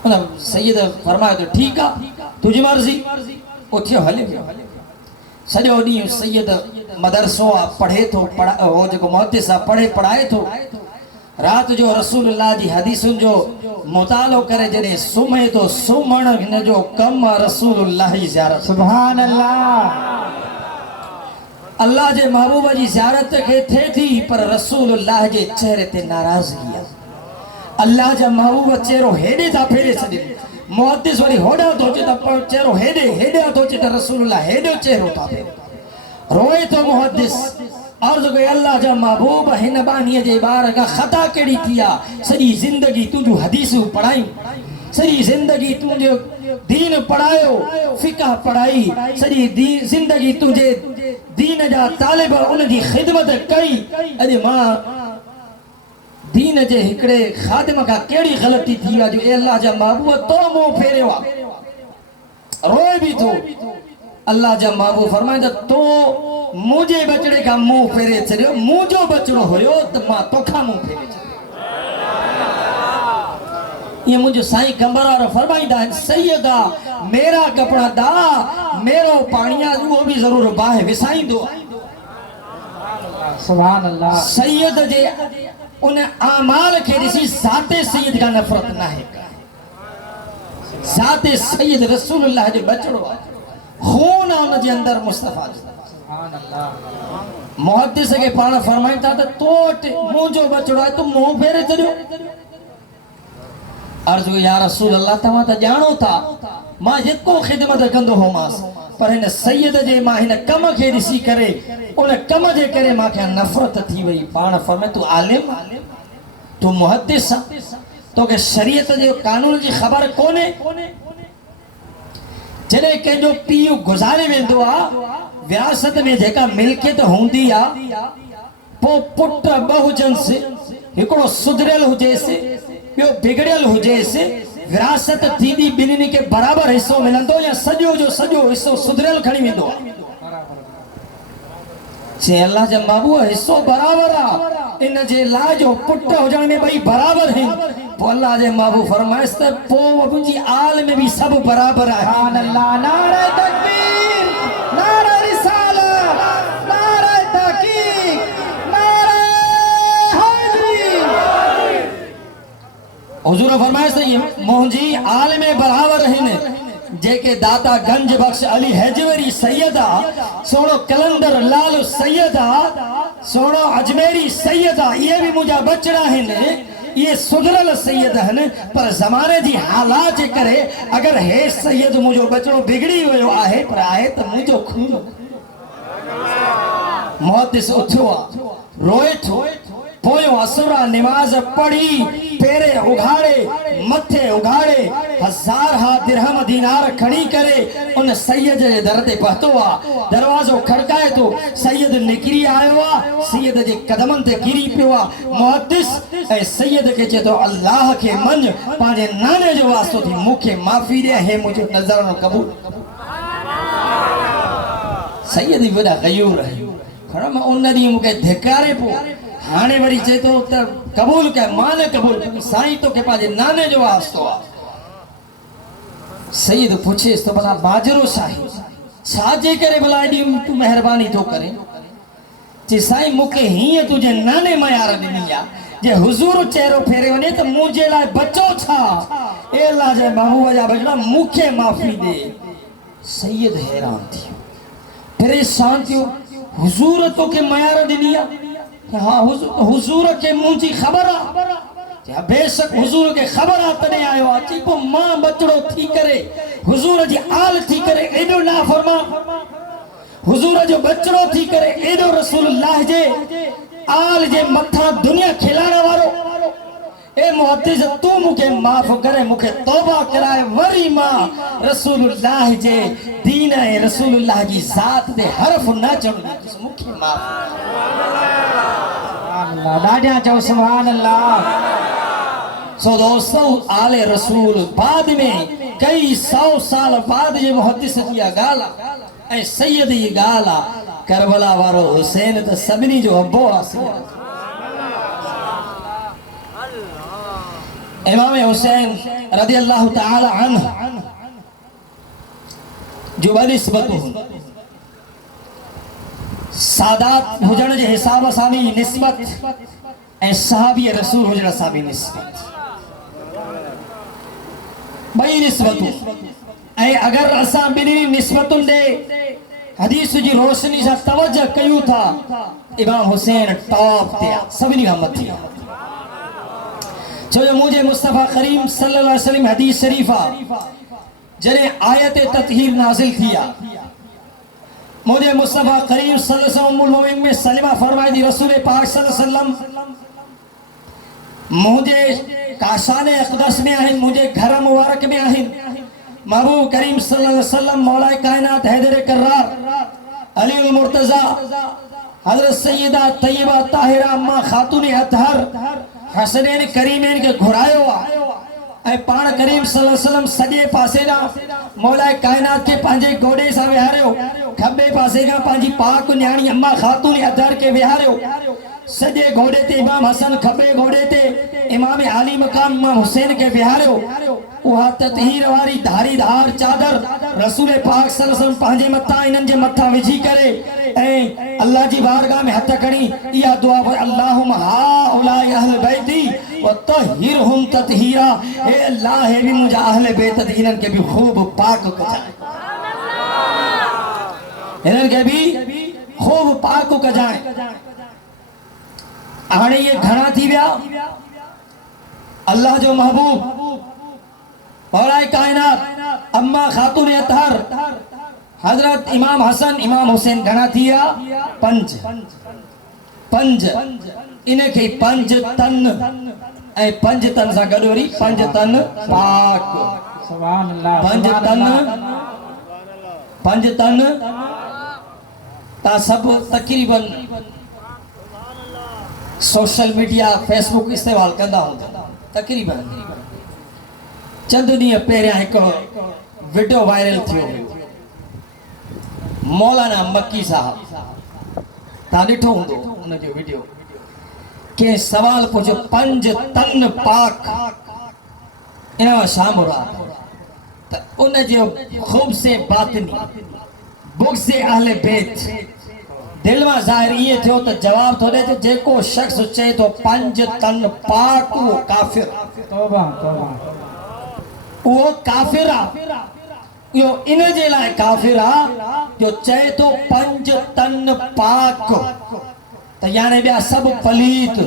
सैयद फरमायो तो ठीक आ तुझी मर्जी उथियो हले सॼो ॾींहुं सैयद मदरसो आ पढ़े थो हो जेको मुहद्दिस आ पढ़े पढ़ाए थो रात जो रसूलुल्लाह जी हदीसुनि जो मुतालो करे जॾहिं सुम्हे तो सुम्हण हिन जो कम रसूलुल्लाह जी ज़ियारत सुभान अल्लाह अल्लाह जे महबूब जी ज़ियारत के थे थी पर रसूलुल्लाह जे चेहरे ते नाराज़गी आहे अल्लाह जा महबूब चेहरो हेडे था फेरे छॾे मुहद्दिस वरी होॾां थो अचे त चेहरो हेॾे थो अचे त रसूलुल्लाह हेॾो चेहरो था फेरे रोए थो मुहद्दिस अर्ज़ कई अल्लाह जा महबूब हिन बानीअ जे ॿार खां ख़ता कहिड़ी थी आहे सॼी ज़िंदगी तुंहिंजूं हदीसूं पढ़ाई सॼी ज़िंदगी तुंहिंजो दीन पढ़ायो फ़िक़ह पढ़ाई सॼी ज़िंदगी तुंहिंजे दीन जा तालिब उन जी ख़िदमत कई अॼु मां दीन जे हिकड़े खादिम का केड़ी गलती थी आ जो ए अल्लाह जा महबूब तो मुंह फेरियो आ रोए भी तो अल्लाह जा महबूब फरमाए तो मुझे बचड़े का मुंह फेरे छड़ियो मुझो बचड़ो होयो त मां तोखा मुंह फेरे छड़ियो ये मुझे साईं कंबरार फरमाईंदा सैयदा मेरा कपड़ा दा मेरो पानिया वो भी जरूर बाहे विसाईंदो सुभान अल्लाह सैयद जे उन आमाल के ऋषि जाते सैयद का नफरत ना है जाते सैयद रसूलुल्लाह जो बचड़ो खून उन जे अंदर मुस्तफा सुभान अल्लाह मुहद्दिस के पाण फरमाइता त तोट मुंजो बचड़ो है तू मुंह फेरे छड़ियो अर्ज या रसूल अल्लाह तवा त जानो था मां जेको खिदमत कंदो हो मास पर इन सैयद जे मां इन कम के ऋषि करे उन कम जे करे मां के नफरत थी वई पाण फरमाए तू आलिम तू मुहद्दिस तो के शरीयत जो कानून जी खबर कोने जने के जो पीउ गुजारे वेंदो आ विरासत में जेका मिल्कियत हुंदी आ पो पुत्र बहुजन से एकड़ो सुधरियल हुजे से बियो बिगड़ियल हुजे से विरासत थीदी बिन्नी के बराबर हिस्सो मिलंदो या सजो जो सजो हिस्सो सुधरियल खणी वेंदो से अल्लाह जा महबूब हिस्सो बराबर आ इन जे लाजो पुत्र हो जाने भाई बराबर है तो अल्लाह जे महबूब फरमाइस त पो मुंजी आल में भी सब बराबर है सुभान अल्लाह नारे तकबीर नारे रिसालत नारे तहकीक नारे हैदरी हुजूर फरमाइस ये मुंजी आल में बराबर है जेके दाता गंज बख्श अली हैजवरी सैयदा सोनो कलंदर लाल सैयदा सोनो अजमेरी सैयदा ये भी मुझा बचड़ा है ये सुधरल सैयद है पर जमाने जी हालात करे अगर हे सैयद मुझो बचड़ो बिगड़ी वयो आहे पर आहे त मुझो खून मुहद्दिस उठो रोए थो पोयो असुरा नमाज पढ़ी पेरे उघाड़े मथे उघाड़े हजार हा दिरहम दीनार खड़ी करे उन सैयद जे दर ते पहुतो आ दरवाजो खड़काए तो सैयद निकरी आयो आ सैयद जे कदमन ते गिरी पियो आ मुहद्दिस ए सैयद के चतो अल्लाह के मन पाजे नाने जो वास्तो थी मुखे माफी दे हे मुझे नजरानो कबूल सैयद वडा गयूर है खड़ा मैं उन ॾींहुं मूंखे धिकारे पियो हाणे वरी चए थो त क़बूल कयो मां न क़बूल कयो साईं तोखे पंहिंजे नाने जो वास्तो आहे सईद पुछेसि त भला बाजरो साईं छाजे करे भला एॾी तूं महिरबानी थो करे जे साईं मूंखे हीअं तुंहिंजे नाने मयार ॾिनी आहे जे हुज़ूर चेहरो फेरे वञे त मुंहिंजे लाइ बचो छा ए अल्लाह जे महबूब जा बचड़ा मूंखे माफ़ी ॾे सैयद हैरान थियो परेशान थियो हुज़ूर तोखे मयार ॾिनी आहे हा हुज़ूर खे मुंहिंजी ख़बर आहे बेशक हुज़ूर खे ख़बर आहे तॾहिं आयो आहे चई पोइ मां बचड़ो थी करे हुज़ूर जी आल थी करे एॾो नाफ़रमान हुज़ूर जो बचड़ो थी करे एॾो रसूलुल्लाह जे आल जे मथां दुनिया खिलाइण वारो ए मुहद्दिस तू मूंखे माफ़ करे मूंखे तौबा कराए वरी मां रसूलुल्लाह जे दीन ऐं रसूलुल्लाह जी ज़ात ते हर्फ न चढ़ूं मूंखे माफ़ अल्लाह ॾाढा चओ सुभान अल्लाह सो दोस्तों आले रसूल बाद में कई 100 साल बाद जे मुहद्दिस जी ॻाल्हि ऐं सैयद जी ॻाल्हि आहे करबला वारो हुसैन त सभिनी जो अबो आहे इमाम हुसैन रज़ी अल्लाह तआला अन्हु जो बनिस्बतु सादात हुजण जे हिसाब सां बि निस्बत ऐं सहाबी रसूल हुजण सां बि निस्बत ॿई निस्बतूं ऐं अगरि असां ॿिन्ही निस्बतुनि ॾे हदीस जी रोशनी सां तवजह कयूं था इमाम हुसैन टॉप ते आहे सभिनी खां मथे छो जो मुंहिंजे मुस्तफ़ा करीम सल्लल्लाहु अलैहि वसल्लम हदीस शरीफ़ आहे जॾहिं आयत ततहीर नाज़िल थी आहे मुझे मुस्तफ़ा करीम सल्लल्लाहु अलैहि वसल्लम उम्मुल मोमिनीन में सलीमा फरमाई थी रसूल पाक सल्लल्लाहु अलैहि वसल्लम मुझे काशाने अक़दस में आहिन मुझे घर मुबारक में आहिन महबूब करीम सल्लल्लाहु अलैहि वसल्लम मौला कायनात हैदर कर्रार अली अल मुर्तजा हजरत सैयदा तय्यबा ताहिरा अम्मा खातून अतहर हसनैन करीमैन के घुरायो ऐं पाण करीम सल्लल्लाहु अलैहि वसल्लम सॼे पासे ॾां मौला कायनात के पंहिंजे गोॾे सां विहारियो खॿे पासे खां पंहिंजी पाक न्याणी अम्मा खातून अतहर के विहारियो सॼे घोड़े ते इमाम हसन खॿे घोड़े ते इमाम आली मकाम इमाम हुसैन के विहारियो उहा ततहीर वारी धारीदार चादर रसूल पाक सल्लल्लाहु अलैहि वसल्लम पंहिंजे मथां इन्हनि जे मथां विझी करे ऐं अल्लाह जी बारगाह में हथ खणी इहा दुआ अल्लाहुम्मा हाउलाई अहल बैती व तहिरहुम ततहीरा हे अल्लाह हे भी मुंहिंजा अहल बैत इन्हनि खे बि खूब पाक कजाए इन्हनि खे बि खूब पाक कजाए हाणे ये घणा थी विया अल्लाह जो महबूब मौलाए कायनात अम्मा खातून अतहर हजरत इमाम हसन इमाम हुसैन घणा थी विया पंज इनखे पंज तन ऐं पंज तन सां गॾु वरी पंज तन पाक सुभान अल्लाह पंज तन ता सब तकरीबन सोशल मीडिया फेसबुक इस्तेमाल कंदा हूंदा तकरीबन चंद ॾींहं पहिरियां हिकु वीडियो वायरल थियो मौलाना मक्की साहब तव्हां ॾिठो हूंदो उनजो वीडियो कंहिं सवाल पुछियो पंज तन पाक इन मां छा मुराद त उनजो ख़ूब से बातनी बुग़्ज़ से अहले बैत दिल में ज़ाहिर ये थियो तो जवाब थो ॾे त जेको शख्स चए तो पंज तन पाक वो काफिर तौबा तौबा वो काफिर आ यो इन जे लाइ काफिर आ जो चए तो पंज तन पाक त याने ॿिया सभु पलीत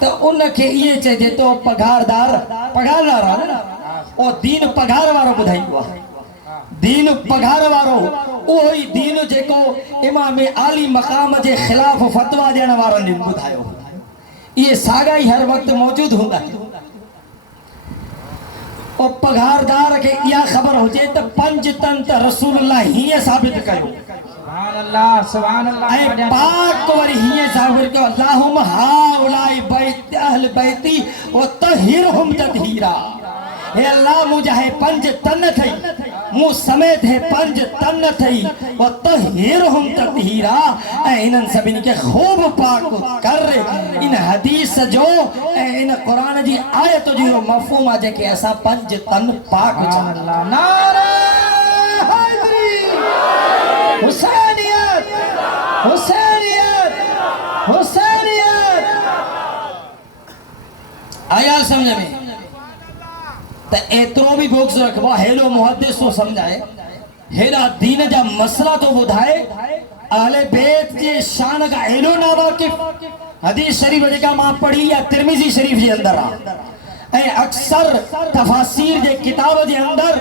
तो उनखे इहे चइजे तो पघारदार ओ दीन पघार वारो ॿुधाईंदो आहे दीन पघार वारो उहो ई दीन जेको इमाम आली मकाम जे ख़िलाफ़ फतवा ॾियण वारनि ॿुधायो इहे साॻा ई हर वक़्तु मौजूदु हूंदा ओ पघारदार खे इहा ख़बर हुजे त पंज तन त रसूलुल्लाह हीअं साबित कयो सुभान अल्लाह ऐं पाक वरी हीअं साबित कयो अल्लाहुम्मा हाउलाई बैत अहल बैती व तहिरहुम तदहीरा हे अल्लाह मुंहिंजा हे पंज तन अथई मूं समेत है पंज तन थई व तहीरहुम ततहीरा ऐं इन्हनि सभिनी खे खूब पाक कर। इन हदीस जो ऐं इन क़ुरान जी आयत जो मफ़हूम आहे जेके असां पंज तन पाक अल्लाह नारे हैदरी हुसैनियत हुसैनियत हुसैनियत आया समझ में त एतिरो बि बोक्स रखबो हेॾो मुहद्दिस तो समझाए हेॾा दीन जा मसला तो ॿुधाए अहले बैत जे शान का हेॾो ना वाकिफ़ हदीस शरीफ जेका मां पढ़ी या तिरमिज़ी शरीफ जे अंदर आहे ऐं अक्सर तफासीर जे किताब जे अंदर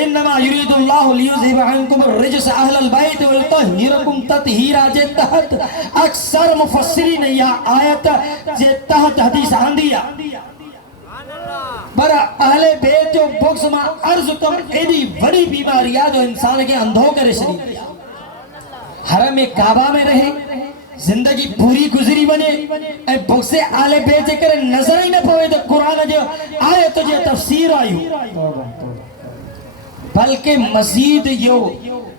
इन्नमा युरीदुल्लाहु लियुज़हिब अन्कुम रिजस अहलल बैत व युतहिरकुम ततहीरा जे तहत अक्सर मुफस्सिरीन या आयत जे तहत हदीस आंदी आहे पर अहले बैत जो बुक्स मां अर्ज कम एडी बड़ी बीमारी आहे जो इंसान के अंधो करे छॾींदी आहे। हरम में काबा में रहे जिंदगी पूरी गुजरी वने ऐं बुक्स अहले बैत जे करे नज़र ही न पवे त क़ुरान जो आयत जे तफसीर आयु बल्कि मजीद यो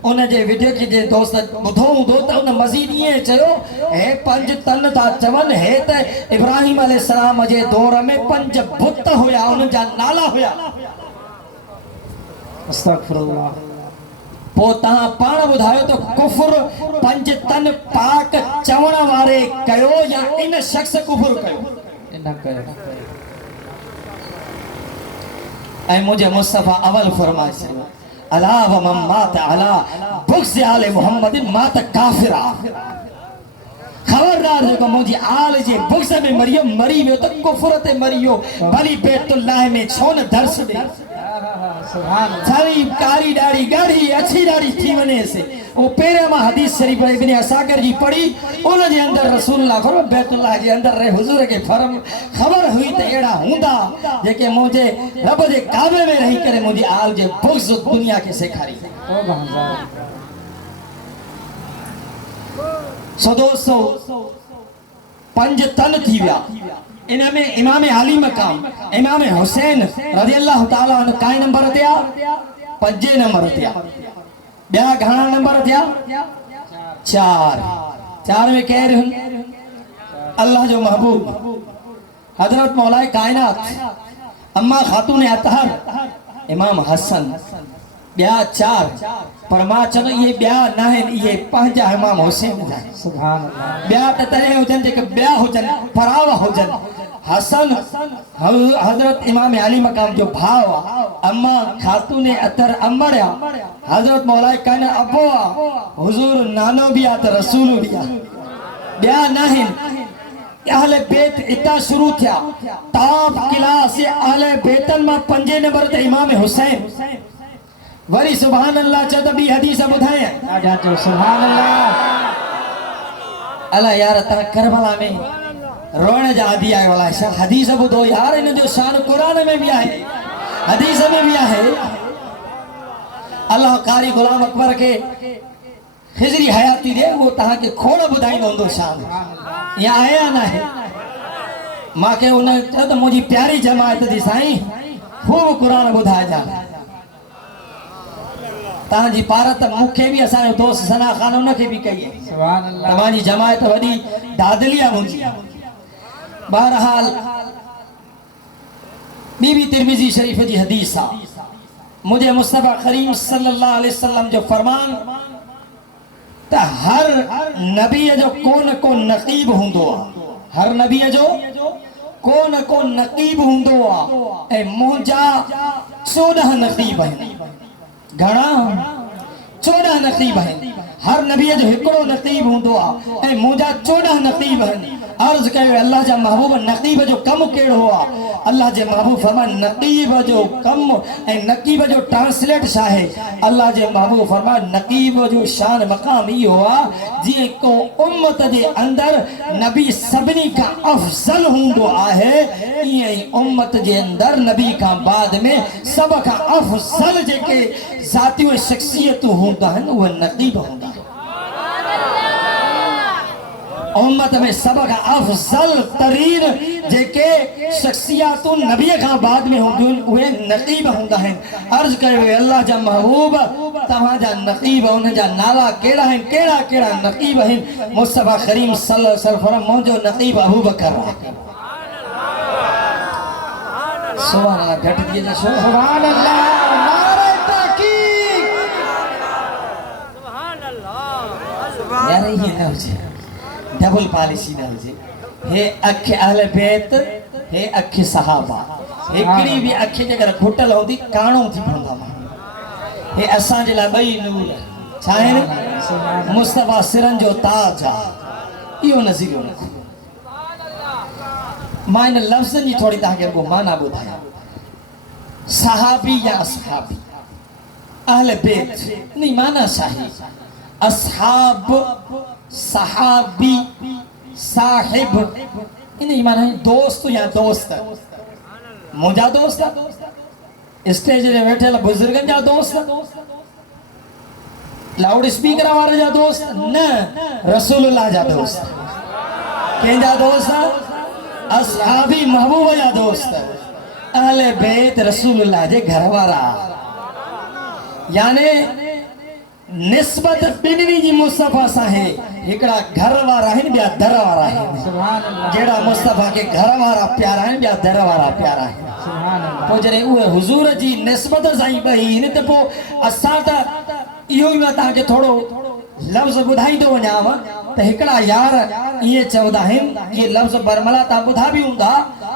उन जे वीडियो के जे दोस्त ॿुधो हूंदो त उन मजीद ईअं चयो हे पंज तन था चवनि हे त इब्राहिम अलैहिस्सलाम जे दौर में पंज बुत हुया उन जा नाला हुया। अस्तगफिरुल्लाह पोइ तव्हां पाण ॿुधायो त कुफर पंज तन पाक चवण वारे कयो या इन शख्स कुफर कयो। इन कयो ऐं मुझे मुस्तफा अवल फरमाए छॾियो अला व मम मात अला बुक्स आले मोहम्मद मात काफिरा। खबरदार जेको मुंहिंजी आल जे बुक्स में मरियो मरी वियो त कुफर ते मरियो भली बैतुल्लाह में छो न दर्स ॾे। सुभान सारी कारी दाढ़ी गाढ़ी अच्छी दाढ़ी थी वने से वो पेरे में हदीस शरीफ इब्ने असाकिर जी पढ़ी उन जे अंदर रसूलुल्लाह फरमाया बैतुल्लाह जे अंदर रहे हुजूर के फरम खबर हुई त एड़ा हुंदा जेके मुझे रब जे काबे में रही करे मुझी आल जे बुक्स दुनिया के सिखारी। ओ बहन सो दोस्तों पंज तन थी विया इनमें इमाम अली मकाम इमाम हुसैन रज़ियल्लाहु ताला अन्हु काई नंबर ते आ पंजे नंबर ते आ ॿिया घणा नंबर थिया चार चार में केर अल्लाह जो महबूब हजरत मौलाए कायनात अम्मा खातून अतहर इमाम हसन ॿिया चार पर मां चवंदो इहे ॿिया न आहिनि इहे पंहिंजा इमाम हुसैन जा सुभान अल्लाह ॿिया त तॾहिं हुजनि जेके ॿिया हुजनि परावा हुजनि हसन हजरत इमाम अली मकाम जो भाव आहे अम्मा खातून अतर अमर आहे हजरत मौलाए कायनात अबो आहे हुजूर नानो बि आहे त रसूल बि आहे ॿिया न आहिनि। अहले बैत इता शुरू थिया ताब क्लास अहले बैतन मां पंजे नंबर ते इमाम हुसैन वरी सुभान अल्लाह चत बि हदीस ॿुधाए जाचो सुभान अल्लाह अल्लाह यार ता करबला में रोण जा आदि आए वाला छा हदीस ॿुधो यार इन जो शान कुरान में भी आहे हदीस में भी आहे। अल्लाह कारी गुलाम अकबर के हिजरी हयाती दे वो तहां के खोड़ ॿुधाईंदो हूंदो शान या आहे या न आहे। मां के उन चयो त मुंहिंजी प्यारी जमात जी साईं खूब कुरान ॿुधाए जा तव्हांजी पारत मूंखे बि असांजो दोस्त सना खान उनखे बि कई आहे सुभान अल्लाह तव्हांजी जमात वॾी दादली आहे मुंहिंजी। बहरहाल बीबी तिरमिज़ी शरीफ जी हदीस आहे मुझे मुस्तफा करीम सल्लल्लाहु अलैहि वसल्लम जो फरमान त हर नबी जो को न को नक़ीब हूंदो आहे हर नबी जो को न को नक़ीब हूंदो आहे ऐं मुंहिंजा 14 नक़ीब आहिनि। घणा 14 नक़ीब आहिनि हर नबी जो हिकिड़ो नक़ीब हूंदो आहे ऐं मुंहिंजा 14 नक़ीब आहिनि। अर्ज कयो अल्लाह जा महबूब नक़ीब जो कम कहिड़ो आहे अल्लाह जे महबूब फरमाए नक़ीब जो कम ऐं नक़ीब जो ट्रांसलेट छा आहे अल्लाह जे महबूब फरमाए नक़ीब जो शान मक़ाम इहो आहे जीअं को उम्मत जे अंदर नबी सभिनी खां अफ़ज़ल हूंदो आहे ईअं ई उम्मत जे अंदर नबी खां बाद में सभ खां अफ़ज़ल जेके ज़ातियूं शख़्सियतूं हूंदा आहिनि उहे नक़ीब हूंदा आहिनि। उम्मत में सब का अफजल तरीन जेके शख्सियातुन नबी का बाद में होंगे उहे नकीब होंदा है। अर्ज करे अल्लाह जा महबूब तहां जा नकीब उन जा नाला केड़ा है, केड़ा केड़ा नकीब है। मुस्तफा करीम सल्लल्लाहु अलैहि वसल्लम मौजो नकीब अबू बकर सुभान अल्लाह। घट दिए ना सुभान अल्लाह। नारे तहकीक सुभान अल्लाह। यार ये ना हो डबल पॉलिसी ना हो हे अखे अहले बैत हे अखे सहाबा एकड़ी भी अखे जे कर घुटल होंदी काणो थी भंदा हे असां जे ला बई नूर छाए मुस्तफा सिरन जो ताज इहो नज़ीरो रखो। मां इन लफ्ज़न जी थोड़ी तहां के को माना बुधाया सहाबी या असहाबी अहले बैत नहीं माना सही असहाब सहाबी साहिब इन माना है दोस्त या दोस्त मुझा दोस्त स्टेज रे बैठे बुजुर्गन जा दोस्त लाउड स्पीकर वाले जा दोस्त न रसूलुल्लाह जा दोस्त के जा दोस्त असहाबी महबूब जा दोस्त अहले बैत रसूलुल्लाह जे घर वाला यानी निस्बत बिनवी जी मुस्तफा सा है एकड़ा घर वाला है बिया दर वाला है। सुभान अल्लाह। जेड़ा मुस्तफा के घर वाला प्यारा है बिया दर वाला प्यारा है। सुभान अल्लाह। पो जरे उहे हुजूर जी निस्बत साई बई ने त पो असा त इहो ही ता के थोड़ो लफ्ज बुधाई दो वञाव त एकड़ा यार ये चवदा हैं ये लफ्ज बरमला ता बुधा भी हुंदा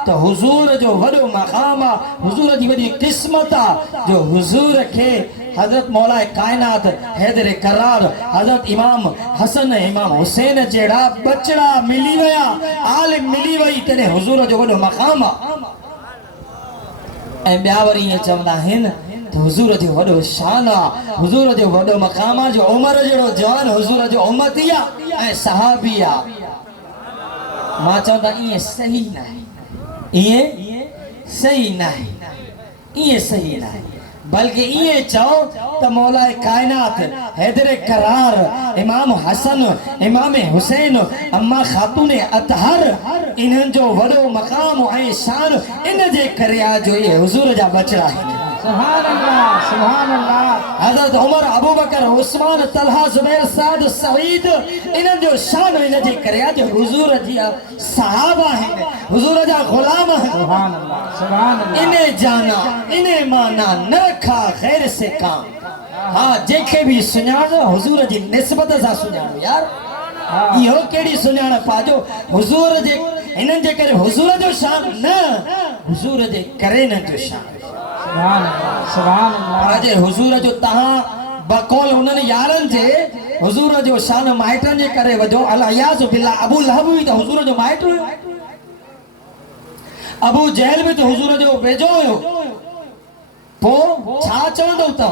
तो हुजूर जो वडो मकाम आ हुजूर जी वडी किस्मत आ जो हुजूर के हजरत मौला कायनात हैदर करार हजरत इमाम हसन इमाम हुसैन जेड़ा बचड़ा मिली वया आलिम मिली वई तेरे हुजूर जो वडो मकाम आ ए ब्यावरी ये चवंदा हैं तो हुजूर जो वडो शान आ हुजूर जो वडो मकाम आ जो उमर जेड़ो जवान हुजूर जो उम्मतिया ए सहाबिया मां चवंदा ये सही नहीं ये सही नहीं ये सही नहीं बल्कि ये चाहो तो मौला कायनात हैदर करार इमाम हसन इमाम हुसैन अम्मा खातून अतहर इन्हन जो वडो मकाम है शान इन जे करया जो ये हुजूर जा बचड़ा है। सुभान अल्लाह सुभान अल्लाह। हजरत उमर अबू बकर उस्मान तलहा जुबैर साद सईद इन्हन जो शान इन जे करया जो हुजूर जी सहाबा है हुजूर जा गुलाम है। सुभान अल्लाह सुभान अल्लाह। इन्हें जाना इन्हें माना न रखा खैर से काम हां जेके भी सुञाणो हुजूर जी निस्बत सा सुञाणो यार इहो केड़ी सुञाण पाजो हुजूर जे इन्हन जे करे हुजूर जो शान न हुजूर जे करे न जो शान। सुभान अल्लाह सुभान अल्लाह। आज हुजूर जो तहां बकौल उन्हनि यारन जे हुजूर जो शान माइटन जे करे वजो अलियास बिल्लाह अबू लहब भी तो हुजूर जो माइट हुयो अबू जहल भी तो हुजूर जो वेजो हुयो पो छा चवंदो ता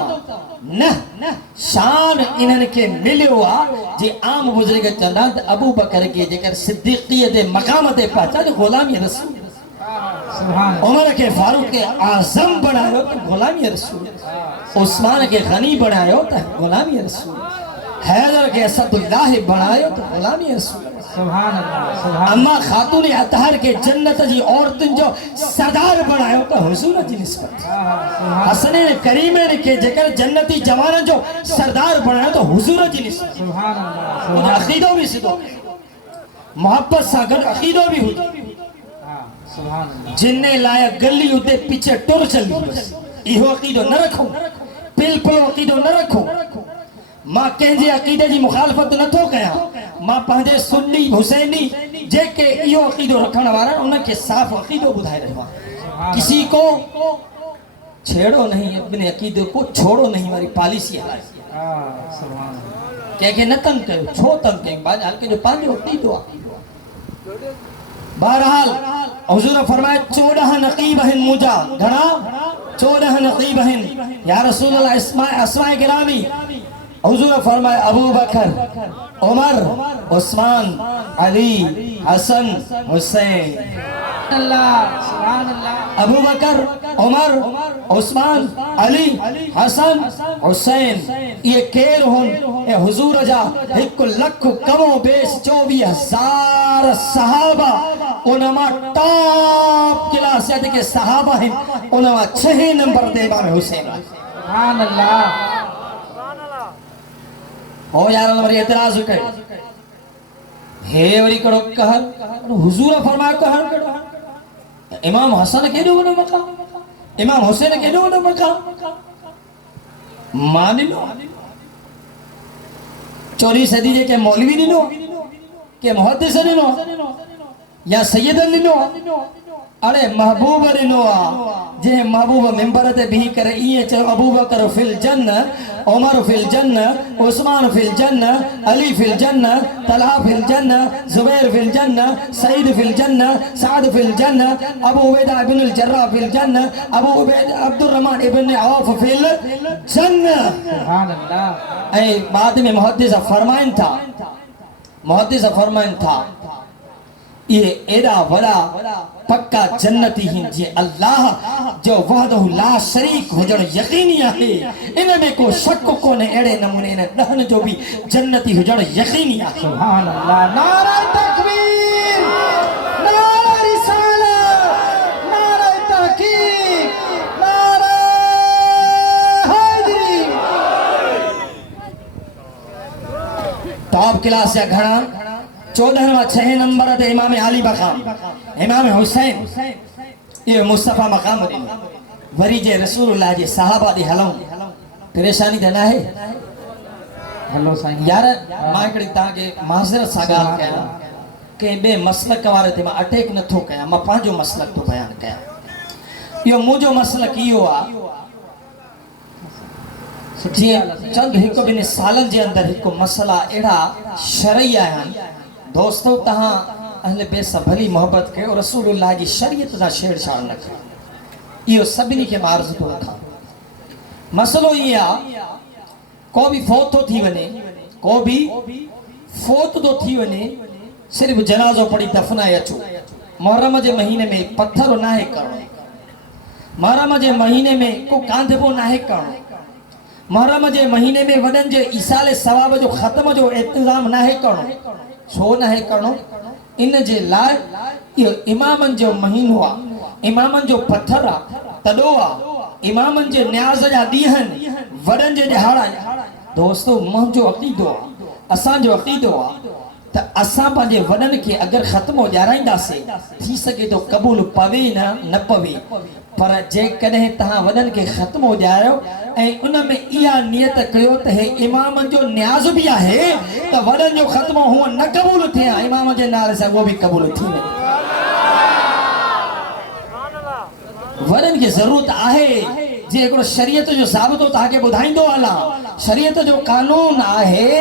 न शान इन्हनि के मिलियो आ जे आम बुजुर्ग चंदा अबू बकर के जेकर सिद्दीक़ियत दे मकाम ते पहुंचा जो गुलामी रसूल सुभान उमर के फारूक के आजम बनायो तो गुलामी रसूल उस्मान के गनी बनायो तो गुलामी रसूल हैदर के असदुल्लाह बनायो तो गुलामी रसूल। सुभान अल्लाह सुभान। अम्मा खातून अतहर के जन्नत जी औरतन जो सरदार बनायो तो हुजूर जी निस्बत हसन करीमन के जेकर जन्नती जवान जो सरदार बनायो तो हुजूर जी निस्बत। सुभान अल्लाह। अकीदो भी सिद्धो मोहब्बत सा गड अकीदो भी हुई सुभान अल्लाह। जिन्ने लाया गली उते पीछे टुर चली बस इहो अकीदो न रखो बिल्कुल अकीदो न रखो मां कंहिंजे अकीदे जी मुखालफत नथो कया मां पंहिंजे सुन्नी हुसैनी जेके इहो अकीदो रखण वारा उनके साफ अकीदो बुधाए रहा किसी को छेड़ो नहीं अपने अकीदे को छोड़ो नहीं हमारी पॉलिसी है। सुभान अल्लाह। के न तंग कयो छो तंग कयो बाज हल्के जो पंहिंजो अकीदो बहरहाल हुजूर फरमाए 14 नकीब हैं मुजा घना 14 नकीब हैं या रसूल अल्लाह अस्माए गिरामी हुजूर फरमाए अबू बकर उमर उस्मान अली हसन हुसैन अल्लाह सुभान अल्लाह। अबू बकर, उमर, उस्मान, अली, हसन, हुसैन ये केर हुन ए हुजूर जा 1 लख कमो बेस 24,000 सहाबा उनमा टॉप क्लास के सहाबा हैं उनमा 6 नंबर दे इमाम हुसैन सुभान अल्लाह। ओ यार वरी एतराज कयो हे वरी कड़ो कहर हुजूर फरमायो कहर इमाम हसन के जो वडो मकाम इमाम हुसैन के जो वडो मकाम मानिनो 24 सदी जे के मौलवी दिनो के मुहद्दिस दिनो या सैयद दिनो अरे महबूब दिनो जे महबूब मिंबर ते भी करे ये चयो अबू बकर फिल जन्नत उमर फिल जन्नत उस्मान फिल जन्नत अली फिल जन्नत तलहा फिल जन्नत जुबैर फिल जन्नत सईद फिल जन्नत साद फिल जन्नत अबू उबैदा इब्न अल जर्राह फिल जन्नत अबू उबैदा अब्दुर रहमान इब्न औफ फिल जन्नत सुभान अल्लाह। ए बाद में मुहद्दिस फरमाइन था ये एड़ा वड़ा पक्का जन्नती ही जे अल्लाह जो वहदहु ला शरीक हुजण यकीनी आहे इन में को शक कोने एड़े नमूने ने दहन जो भी जन्नती हुजण यकीनी आहे सुभान अल्लाह। नारा तकबीर, नारा रिसालत, नारा तहकीक, नारा हैदरी। टॉप क्लास या घणा 14वां 6 नंबर ते इमाम अली मकाम इमाम हुसैन ये मुस्तफा मकाम वरी जे रसूलुल्लाह जे सहाबा दी हलऊं परेशानी त ना है हेलो साईं यार मां हिकिड़ी तव्हांखे माज़रत सां ॻाल्हि कयां के ॿिए मसलक वारे ते मां अटैक नथो कयां मां पंहिंजो मसलक थो बयानु कयां इहो मुंहिंजो मसलक इहो आहे जीअं चंद 1-2 सालनि जे अंदरि हिकु मसला अहिड़ा शरई आहिनि दोस्तो तहां अहले बेत सां भली मोहब्बत कयो रसूलुल्लाह जी शरीयत सां छेड़छाड़ न कयो इहो सभिनी खे मां अर्ज़ु थो रखां मसलो इहो आहे को बि फोत थो थी वञे को बि फोत थो थी वञे सिर्फ़ जनाज़ो पढ़ी दफ़नाए अचो मुहर्रम जे महीने में पत्थर नाहे करणो मुहर्रम जे महीने में को कांधबो नाहे करणो मुहर्रम जे महीने में वडन जे ईसाले सवाब जो ख़त्म जो इंतजाम नाहे करणो छो नाहे करणो इन जे लाइ इहो इमामनि जो महीनो आहे इमामनि जो पत्थर आहे तॾो आहे इमामनि जे न्याज़ जा ॾींहं वडन जे ॾिहाड़ा दोस्तो मुंहिंजो अक़ीदो आहे असांजो अक़ीदो आहे त असां पंहिंजे वडन खे अगरि ख़त्म ॾियाराईंदासीं थी सघे थो क़बूल पवे न पवे पर जेकॾहिं तव्हां वडन खे ख़त्म ॾियारियो ऐं उन में इहा नियत कयो त हे इमामनि जो न्याज़ बि आहे त वडन जो ख़त्म हूअं न क़बूल थिए इमाम जे नाले सां उहो बि क़बूल थी वञे वडन खे ज़रूरत आहे जे हिकिड़ो शरीयत जो ज़ाबितो तव्हांखे ॿुधाईंदो हलां शरीयत जो कानून आहे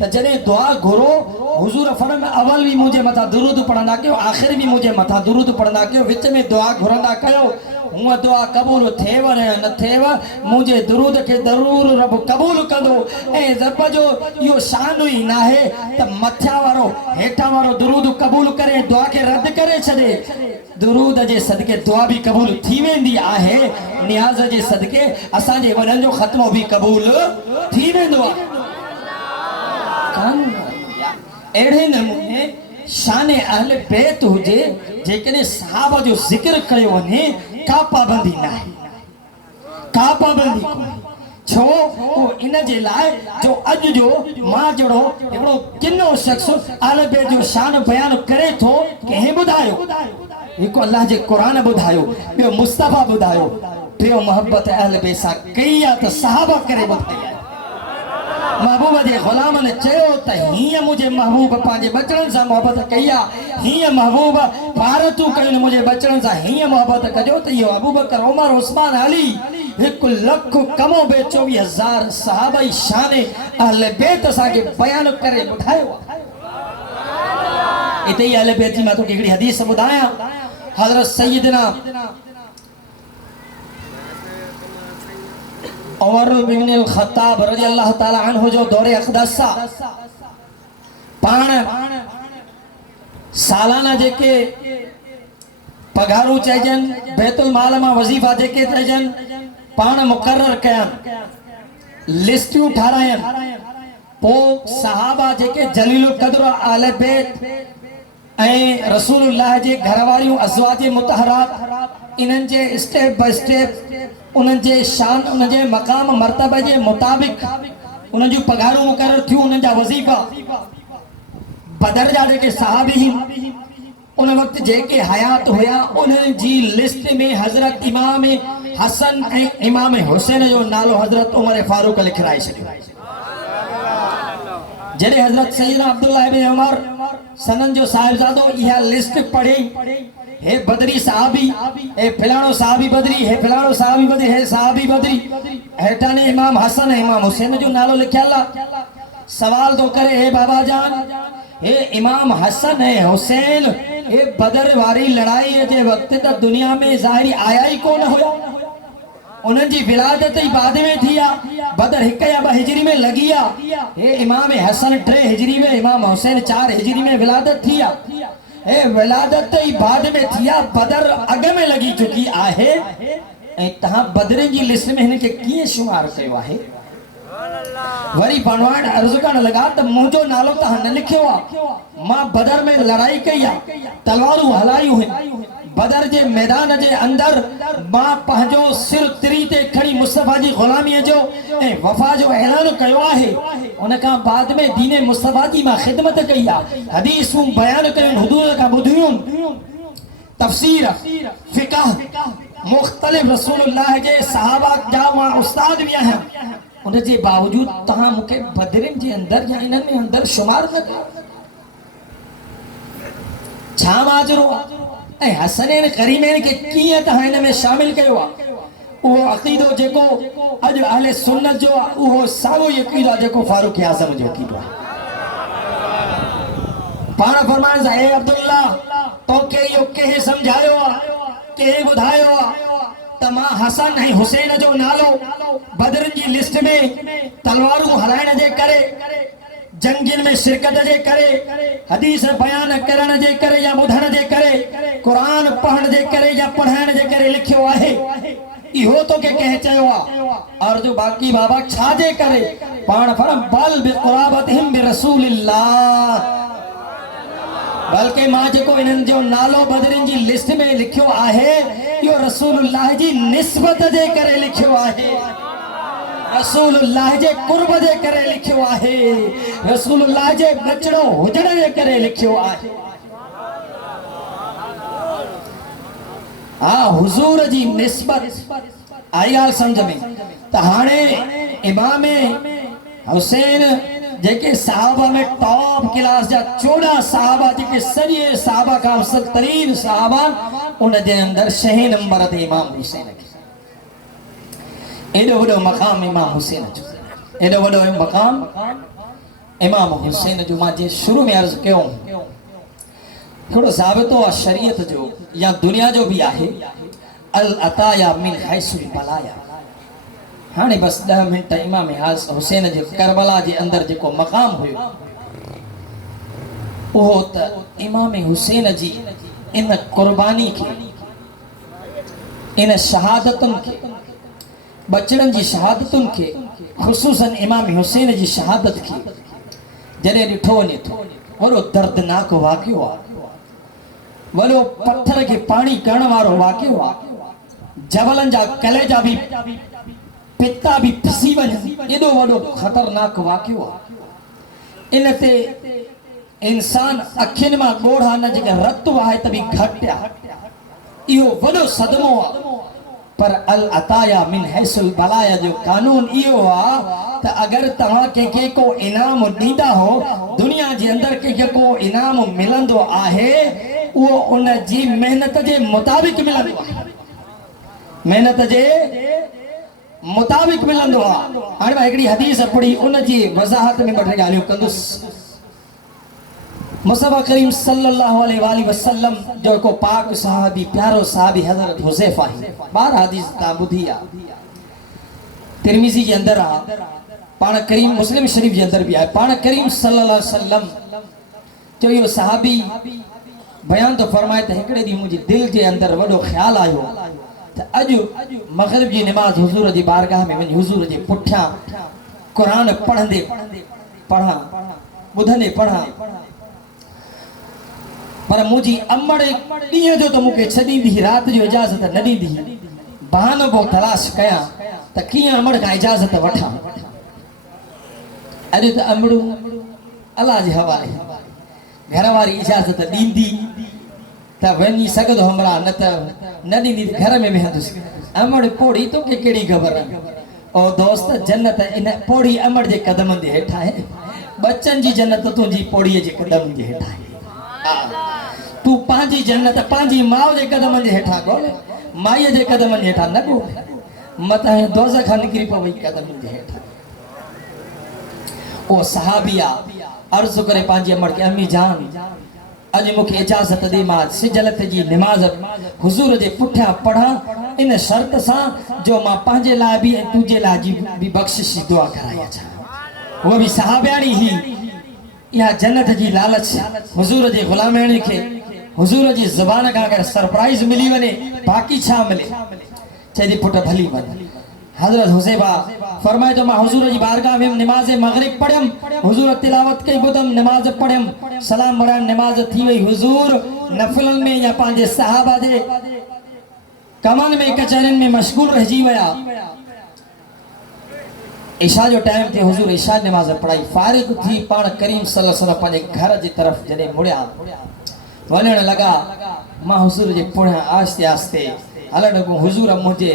त जॾहिं दुआ घुरो हुजूर फरमाए अवल भी मुझे मथा दुरूद पढ़ंदा कयो आखिर भी मुझे मथा दुरूद पढ़ंदा कयो विच में दुआ घुरंदा कयो हुआ दुआ कबूल थेव न थेव मुझे दुरूद के जरूर रब कबूल कंदो ए रब जो यो शान ही ना है त मथा वारो हेठा वारो दुरूद कबूल करे दुआ के रद्द करे छदे दुरूद जे सदके दुआ भी कबूल थी वेंदी आहे नियाज जे सदके असा जे वडन जो खत्मो भी कबूल थी वेंदो आहे एड़े नमूने शान अहल बैत हुजे जेकने सहाबा जो जिक्र कयो वने का पाबंदी ना है का पाबंदी को छो वो इन जे लाए जो अज जो मां जड़ो एड़ो किनो शख्स अहल बैत जो शान बयान करे थो के बुधायो एको अल्लाह जे कुरान बुधायो बे मुस्तफा बुधायो बे मोहब्बत अहल बैत सा कईया त सहाबा करे बुधाया महबूब जे गुलाम ने चयो त हिय मुझे महबूब पांजे बचन सा मोहब्बत कया हिय महबूब भारतू कइन मुझे बचन सा हिय मोहब्बत कजो त यो अबू बकर उमर उस्मान अली 1 लख कमो बे 24,000 सहाबाई शान अहले बैत सा के बयान करे बुधायो इते अहले बैत में तो केड़ी हदीस बुधाया हजरत सैयदना उमर बिन अल खत्ताब रज़ियल्लाहु ताला अन्हु जो दौरे अक़दस पाण सालाना जेके पगारू चइजन बैतुल माल मां वज़ीफा जेके चइजन पाण मुकर्रर कयन लिस्टियूं ठारायन पो सहाबा जेके जलीलुल क़द्र आले बैत ऐं रसूलुल्लाह जे घरवारियूं अज़वाज मुतहरात इन्हनि जे स्टेप बाय स्टेप उन्हनि जे शान उन्हनि जे मक़ाम मर्तबे जे मुताबिक़ उन्हनि जूं पगारूं मुक़रर थियूं उन्हनि जा वज़ीफा बदर जा जेके सहाबी उन वक्त जेके हयात हुया उन्हनि जी लिस्ट में हज़रत इमाम हसन ऐं इमाम हुसैन जो नालो हज़रत उमर फारूक लिखाए छॾियो जॾहिं हज़रत सैयदना अब्दुल्लाह इब्न उमर सनन जो साहिबजादो इहा लिस्ट पढ़ी हे बदरी साहबी हे फिलाणो साहबी बदरी हे फिलाणो साहबी बदरी हे साहबी बदरी हेठाने इमाम हसन ऐं इमाम हुसैन जो नालो लिखियल आहे सवाल तो करे हे बाबा जान हे इमाम हसन ऐं हुसैन हे बदर वारी लड़ाई जे वक्त त दुनिया में ज़ाहिरी आया ही कोन हुया उन्हनि जी विलादत ही बाद में थी आ बदर 1 या 2 हिजरी में लगी आ हे इमाम हसन 3 हिजरी में इमाम हुसैन 4 हिजरी में विलादत थी आ हे विलादत ही बाद में थी आ बदर अग में लगी चुकी आहे ऐं तहां बदरनि जी लिस्ट में हिन खे कीअं शुमार कयो आहे वरी बनवाड़ अर्ज करण लगा त मुंहिंजो नालो तहां न लिखियो आ मां बदर में लड़ाई कई आ तलवारूं हलायूं आहिनि बदर जे मैदान जे अंदर मां पंहिंजो सिर तिरी ते खणी मुस्तफा जी गुलामीअ जो ऐं वफा जो ऐलान कयो आहे उन खां बाद में दीन मुस्तफा जी मां ख़िदमत कई आ हदीसूं बयान कयूं हुदूद खां ॿुधियूं तफसीर फिक़ह मुख़्तलिफ़ रसूलुल्लाह जे सहाबा जा मां उस्ताद भी आहियां उन जे बावजूद तहां मूंखे बदरिन जे अंदर या इन्हनि में अंदर शुमार न कयो छा माजरो ऐं हसनैन करीमैन खे कीअं तहां हिन में शामिल कयो आहे उहो अक़ीदो जेको अॼु अहले सुन्नत जो आहे उहो साॻियो ई अक़ीदो आहे जेको फारूक आज़म जो अक़ीदो आहे पाण फरमाइनि था हे अब्दुल्ला तोखे इहो कंहिं सम्झायो आहे कंहिं ॿुधायो आहे त मां हसन ऐं हुसैन जो नालो बदरनि जी लिस्ट में तलवारूं हलाइण जे करे जंगिन में शिरकत जे करे हदीस बयान करण जे करे या ॿुधण जे करे क़ुरान पढ़ण जे करे या पढ़ाइण जे करे लिखियो आहे इहो तोखे कंहिं चयो आहे और जो बाक़ी बाबा छा जे करे पाण फरम बल बिक़ुराबतिहिम बिरसूलिल्लाह बल्कि मां जेको इन्हनि जो नालो बदरिन जी लिस्ट में लिखियो आहे इहो रसूलुल्लाह जी निस्बत जे करे लिखियो आहे रसूलुल्लाह जे कुर्ब जे करे लिखियो आहे रसूलुल्लाह जे बचड़ो हुजण जे करे लिखियो आहे हाँ हुजूर जी निस्बत आई ॻाल्हि सम्झ में त हाणे इमाम हुसैन जेके साहबा में टॉप क्लास जा 14 साहबा जेके सॼे साहबा खां अफसल तरीन साहबा उन जे अंदर 6 नंबर ते इमाम हुसैन एॾो वॾो मक़ाम इमाम हुसैन जो एॾो वॾो मक़ाम इमाम हुसैन जो मां जे शुरू में अर्ज़ कयो थोड़ो ज़ाबितो आहे शरीयत जो या दुनिया जो भी आहे अल अताया मिन हैसुल बलाया हाने बस 10 मिनट इमाम हुसैन जे करबला जे अंदर जेको मक़ाम हुयो उहो त इमाम हुसैन जी इन कुर्बानी खे इन शहादतुनि खे बचड़नि जी शहादतुनि खे ख़ुसूसन इमाम हुसैन जी शहादत खे जॾहिं ॾिठो वञे थो वॾो दर्दनाक वाक़ियो आहे वॾो पत्थर खे पाणी करण वारो वाक़ियो आहे जबलनि जा कलेजा भी पिता भी पिसी वञनि एॾो वॾो ख़तरनाक वाक़ियो आहे इन ते इंसान अखियुनि मां ॻोढ़ा न जेके रत आहे त बि घटि आहे इहो वॾो सदमो आहे पर अल अताया मिन हैसुल बलाया जो कानून इहो आहे त अगरि तव्हां कंहिंखे को इनाम ॾींदा हो दुनिया जे अंदरि कंहिंखे को इनाम मिलंदो आहे उहो उन जी महिनत जे मुताबिक़ मिलंदो आहे महिनत जे मुताबिक़ मिलंदो आहे हाणे मां हिकिड़ी हदीस पढ़ी उन जी वज़ाहत में ॿ टे ॻाल्हियूं कंदुसि मुस्तफा करीम सल्लल्लाहु अलैहि वसल्लम जो को पाक सहाबी प्यारो सहाबी हजरत हुज़ैफा ही 12 हदीस ता बुधी आ तिरमिज़ी जे अंदर आ पाण करीम मुस्लिम शरीफ जे अंदर भी आ पाण करीम सल्लल्लाहु अलैहि वसल्लम जो यो सहाबी बयान तो फरमाए त हिकड़े दी मुंहिंजी दिल जे अंदर वॾो ख्याल आयो त अॼु मग़रिब जी नमाज़ हुजूर जी बारगाह में वञी हुजूर जे पुठियां क़ुरान पढ़ंदे पढ़ा ॿुधंदे पढ़ा पर मुंहिंजी अमड़ ॾींहं जो त मूंखे छॾींदी राति जो इजाज़त न ॾींदी बहानो पोइ तलाश कयां त कीअं अमड़ खां इजाज़त वठां अॼु त अमड़ू अल्लाह जे हवाले घर वारी इजाज़त ॾींदी त वञी सघंदो हमरा न त न ॾींदी त घर में वेहंदुसि अमड़ पोड़ी तोखे कहिड़ी ख़बर ओ दोस्त जन्नत इन पोड़ी अमड़ जे कदमनि जे हेठां आहे बच्चन जी जन्नत तुंहिंजी पोड़ीअ जे कदमनि जे हेठां आहे तूं पंहिंजी जन्नत पंहिंजी माउ जे कदमनि जे हेठां ॻोल्हे माईअ जे कदमनि जे हेठां न ॻोल्हे मथां दोज़ख खां निकिरी पवई कदमनि जे हेठां ओ सहाबिया अर्ज़ करे पंहिंजी अमड़ खे अम्मी जान अॼु मूंखे इजाज़त ॾे मां सिजलत जी निमाज़ हुज़ूर जे पुठियां पढ़ां इन शर्त सां जो मां पंहिंजे लाइ बि ऐं तुंहिंजे लाइ जी बि बख़्शिश जी दुआ कराई अचां उहा बि सहाबियाणी ही इहा जन्नत जी लालच हुज़ूर जे ग़ुलामणी खे हुज़ूर जी ज़बान खां अगरि सरप्राइज़ मिली वञे बाक़ी छा मिले चए थी पुट भली वञ हज़रत हुज़ैफा फरमाए तो मां हुजूर जी बारगाह में नमाज मगरिब पढ़म हुजूर तिलावत कई बुधम नमाज पढ़म सलाम मरान नमाज थी वई हुजूर नफलन में या पांजे सहाबा जे कमन में कचरन में मशगूल रही वया ईशा जो टाइम थे हुजूर ईशा नमाज पढ़ाई फारिग थी पान करीम सल्लल्लाहु अलैहि वसल्लम पांजे घर जी तरफ जने मुड़िया वणण लगा मां हुजूर जे पुणिया आस्ते आस्ते हलण को हुजूर मुझे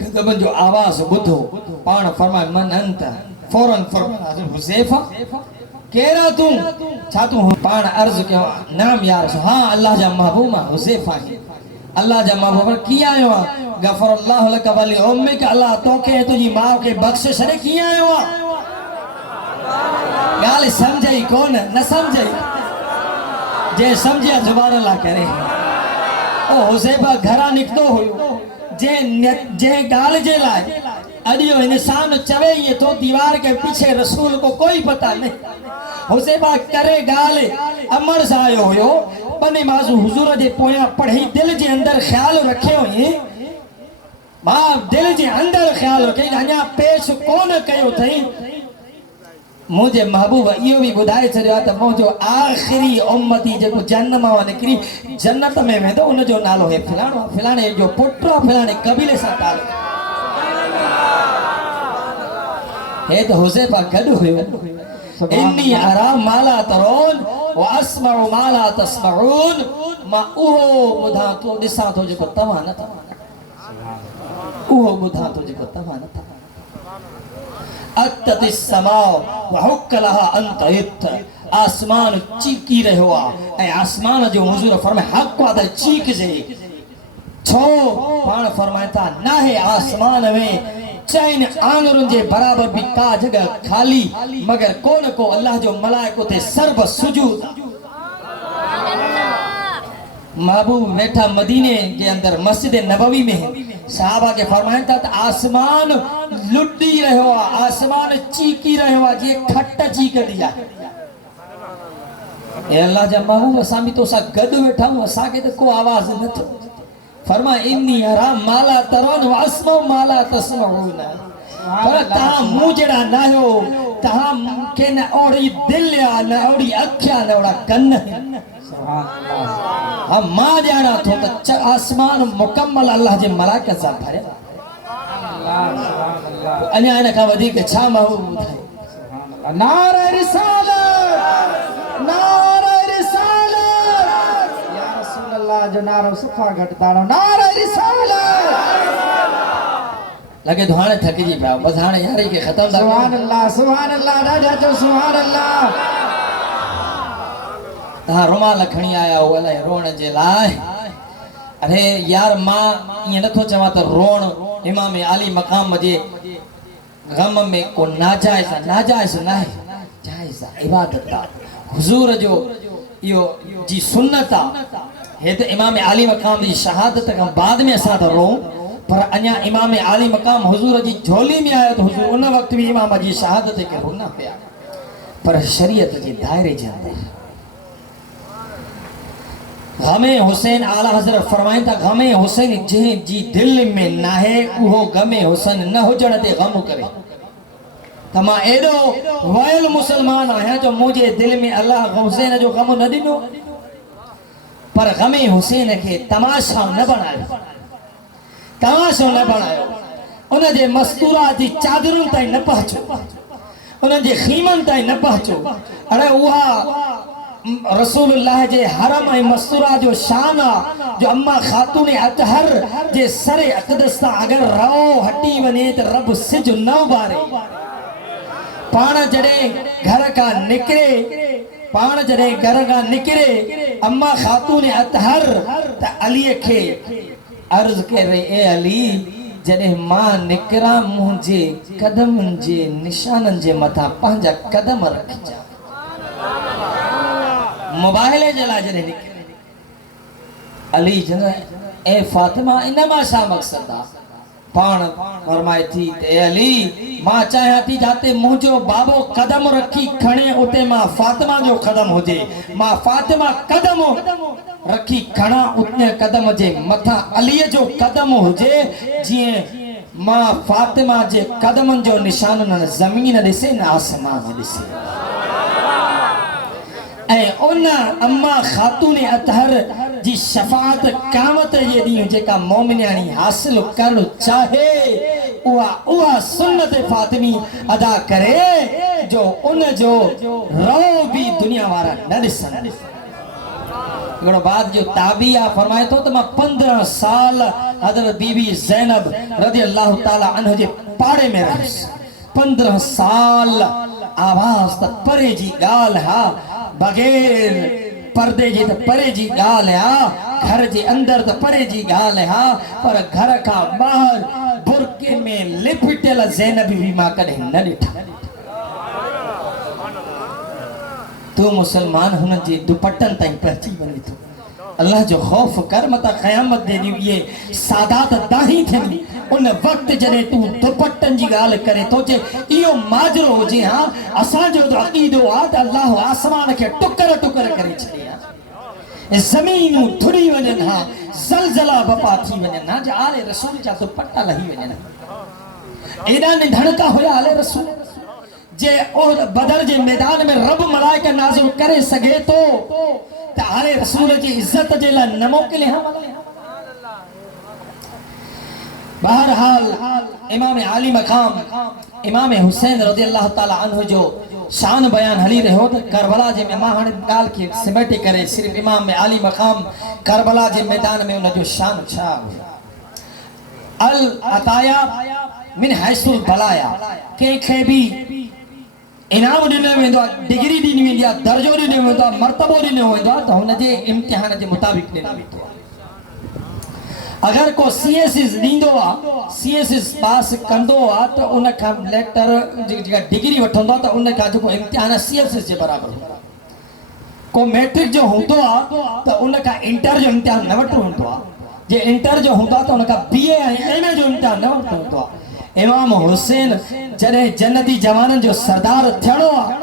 कदमन जो आवाज बुधो पान फरमाए मन अंत फौरन फरमाया हुज़ैफा केरा तू छा तू पान अर्ज कयो नाम यार हां अल्लाह जा महबूब हुज़ैफा अल्लाह जा महबूब किया आयो गफर अल्लाह लक वली उम्मिक अल्लाह तोखे तुजी मां के बख्शिश रे किया आयो गाल समझई कौन न समझई जे समझिया जुबान अल्लाह करे ओ हुज़ैफा घरा निकतो हुयो जे गाल जे लाए अडियो इंसान चवे ये तो दीवार के पीछे रसूल को कोई पता नहीं हुज़ैफा करे गाल अमर सायो होयो बने माजू हुजूर जे पोया पढ़ी दिल जे अंदर ख्याल रखे हुई मां दिल जे अंदर ख्याल रखे अन्या पेश कोन कयो थई मुझे महबूब इहो भी बुधाए छरियो त मुझो आखिरी उम्मती जो जन्म व निकरी जन्नत में वेंदो उन जो नालो है फलाणो फलाणे जो पुत्र फलाणे कबीले सा ताल्लुक है तो हुज़ैफा गड हुयो इन्नी अरा माला तरोन व अस्मउ माला तस्मउन मा उहो बुधा तो दिसा तो जो तवा न उहो बुधा तो जो तवा न अत्ततिस समाओ व हुक्कलहा अंत इत आसमान चीकी रहो ए आसमान जो हुजूर फरमाए हक वादा चीक जे छो पान फरमाता ना है आसमान में चैन आंगुरन जे बराबर भी का जगह खाली मगर कौन को अल्लाह जो मलाइको थे सर्व सुजूद महबूब बैठा मदीने के अंदर मस्जिद नबवी में साहबा के फरमाया था आसमान लुटी रहो आसमान चीकी रहो जे खट चीक दिया ए अल्लाह जा महबूब असा भी तो सा गड बैठा हूं असा के तो को आवाज न थो फरमा इन्नी हरा माला तरोन वस्मो माला तस्मऊन पर ता मुंह जेड़ा ना हो ता के न ओड़ी दिल या न ओड़ी अखियां न ओड़ा कन सुभान अल्लाह हम मां जाना तो त आसमान मुकम्मल अल्लाह जे मलाइका सा भरे अल्लाह सुभान अल्लाह अन्या इन का वधी के छा महबूब है सुभान अल्लाह नारे रिसालत नारे रिसालत या रसूल अल्लाह जो नारो सुफा घटताड़ो नारे रिसालत लगे तो हाने थकी जी पिया बस हाने यार के खत्म सुभान अल्लाह राजा जो सुभान अल्लाह ता रुमाल खणी आया हो अले रोण जे लाए अरे यार मां ये नथो चवा तो रोण इमाम आली मकाम जे गम में को नाजायज ना है जायज इबादत हुजूर जो यो जी सुन्नत है तो इमाम आली मकाम जी शहादत का बाद में असा तो रो पर अन्या इमाम आली मकाम हुजूर जी झोली में आया तो हुजूर उन वक्त भी इमाम जी शहादत के रोना पिया पर शरीयत जे दायरे जे अंदर गमे हुसैन आला हज़रत फरमाइन था गमे हुसैन जे जी दिल में नाहे उहो गमे हुसैन न हुजण ते गम करे। तमा एडो वयल मुसलमान आया जो मुझे दिल में अल्लाह हुसैन जो गम न दिनो, पर गमे हुसैन के तमाशा न बनायो, तमाशो न बनायो। उन जे मस्तूरा जी चादरुन ताईं न पहुचो, उन जे खीमन ताईं न पहुचो। अरे उहा रसूलुल्लाह जे हरम ऐं मस्तूरा जो शान आ, जो अम्मा खातून अतहर जे सरे अक़दस तां अगर रओ हटी वने त रब सिज न बारे। पाण जॾहिं घर का निकिरे, पाण जॾहिं घर का निकिरे अम्मा खातून अतहर त अलीअ खे अर्ज़ करे, ए अली जॾहिं मां निकिरा मुंहिंजे कदमनि जे निशाननि जे मथां पंहिंजा कदम रखिजा। मुबाहिले जे लाइ जॾहिं निकिरे अली जन ए फातिमा इन मां छा मक़सद आहे? पाण फरमाए थी त ए अली मां चाहियां थी जाते मुंहिंजो बाबो कदम रखी खणे उते मां फातिमा जो कदम हुजे, मां फातिमा कदम रखी खणा उते कदम जे मथां अलीअ जो कदम हुजे, जीअं मां फातिमा जे कदमनि जो निशान न ज़मीन ॾिसे न आसमान ॾिसे। ऐं उन अम्मा खातून अतहर जी शफाअत क़यामत जे ॾींहुं जेका मोमिनाणी हासिल करणु चाहे उहा सुन्नत फातिमी अदा करे जो उन जो रो भी दुनिया वारा न ॾिसनि। हिकिड़ो बात जो ताबी आहे, फरमाए थो त मां 15 साल हज़रत बीबी ज़ैनब रज़ी अल्लाह ताला अन्हा जे पाड़े में रहियसि। 15 साल आवाज़ त परे जी ॻाल्हि हा, बग़ैर पर्दे जी त परे जी ॻाल्हि आहे, घर जे अंदर त परे जी ॻाल्हि आहे, पर घर खां ॿाहिरि बुरके में लिपटियल ज़ैनब भी मां कॾहिं न ॾिठा। तू मुसलमान हुन जे दुपट्टनि ताईं पहुची वञे थो। अल्लाह जो खौफ कर, मता क़यामत दे ॾींहुं इहे सादात दाही थियनि। उन वक़्तु जॾहिं तूं दुपट्टनि जी ॻाल्हि करे थो चे इहो माजरो हुजे। हा असांजो त अक़ीदो आहे त अल्लाह आसमान खे टुकर टुकर करे छॾे हा, ज़मीनूं थुड़ी वञनि हा, ज़लज़ला बपा थी वञनि हा, जो आले रसूल जा दुपट्टा लही वञनि। एॾा निधड़का हुया आले रसूल जे और बदर जे मैदान में रब मलाइका नाज़िल करे सघे थो त आले रसूल जी इज्जत जे लाइ न मोकिले हा। बहरहाल इमाम आली मकाम इमाम हुसैन रज़ी अल्लाह ताला अन्हु जो शान बयान हली रहियो त करबला जे में मां हाणे ॻाल्हि खे सिमटे करे सिर्फ़ इमाम आली मकाम करबला जे मैदान में उन जो शान छा अल अताया मिन हैसुल बलाया, कंहिंखे बि इनाम ॾिनो वेंदो आहे, डिग्री ॾिनी वेंदी आहे, दर्जो ॾिनो वेंदो आहे, मर्तबो ॾिनो वेंदो आहे त हुन जे इम्तिहान जे मुताबिक़ ॾिनो वेंदो आहे। अगर को सीएसएस ॾींदो आहे, सीएसएस पास कंदो आहे त उन खां लेटर जेका डिग्री वठंदो आहे त उन खां जेको इम्तिहान आहे सीएसएस जे बराबरि हूंदो आहे। को मैट्रिक जो हूंदो आहे त उन खां इंटर जो इम्तिहान न वठिणो हूंदो आहे, जे इंटर जो हूंदो आहे त उन खां बीए ऐं एमए जो इम्तिहान न वठिणो हूंदो आहे। इमाम हुसैन जॾहिं जन्नती जवाननि जो सरदार थियणो आहे,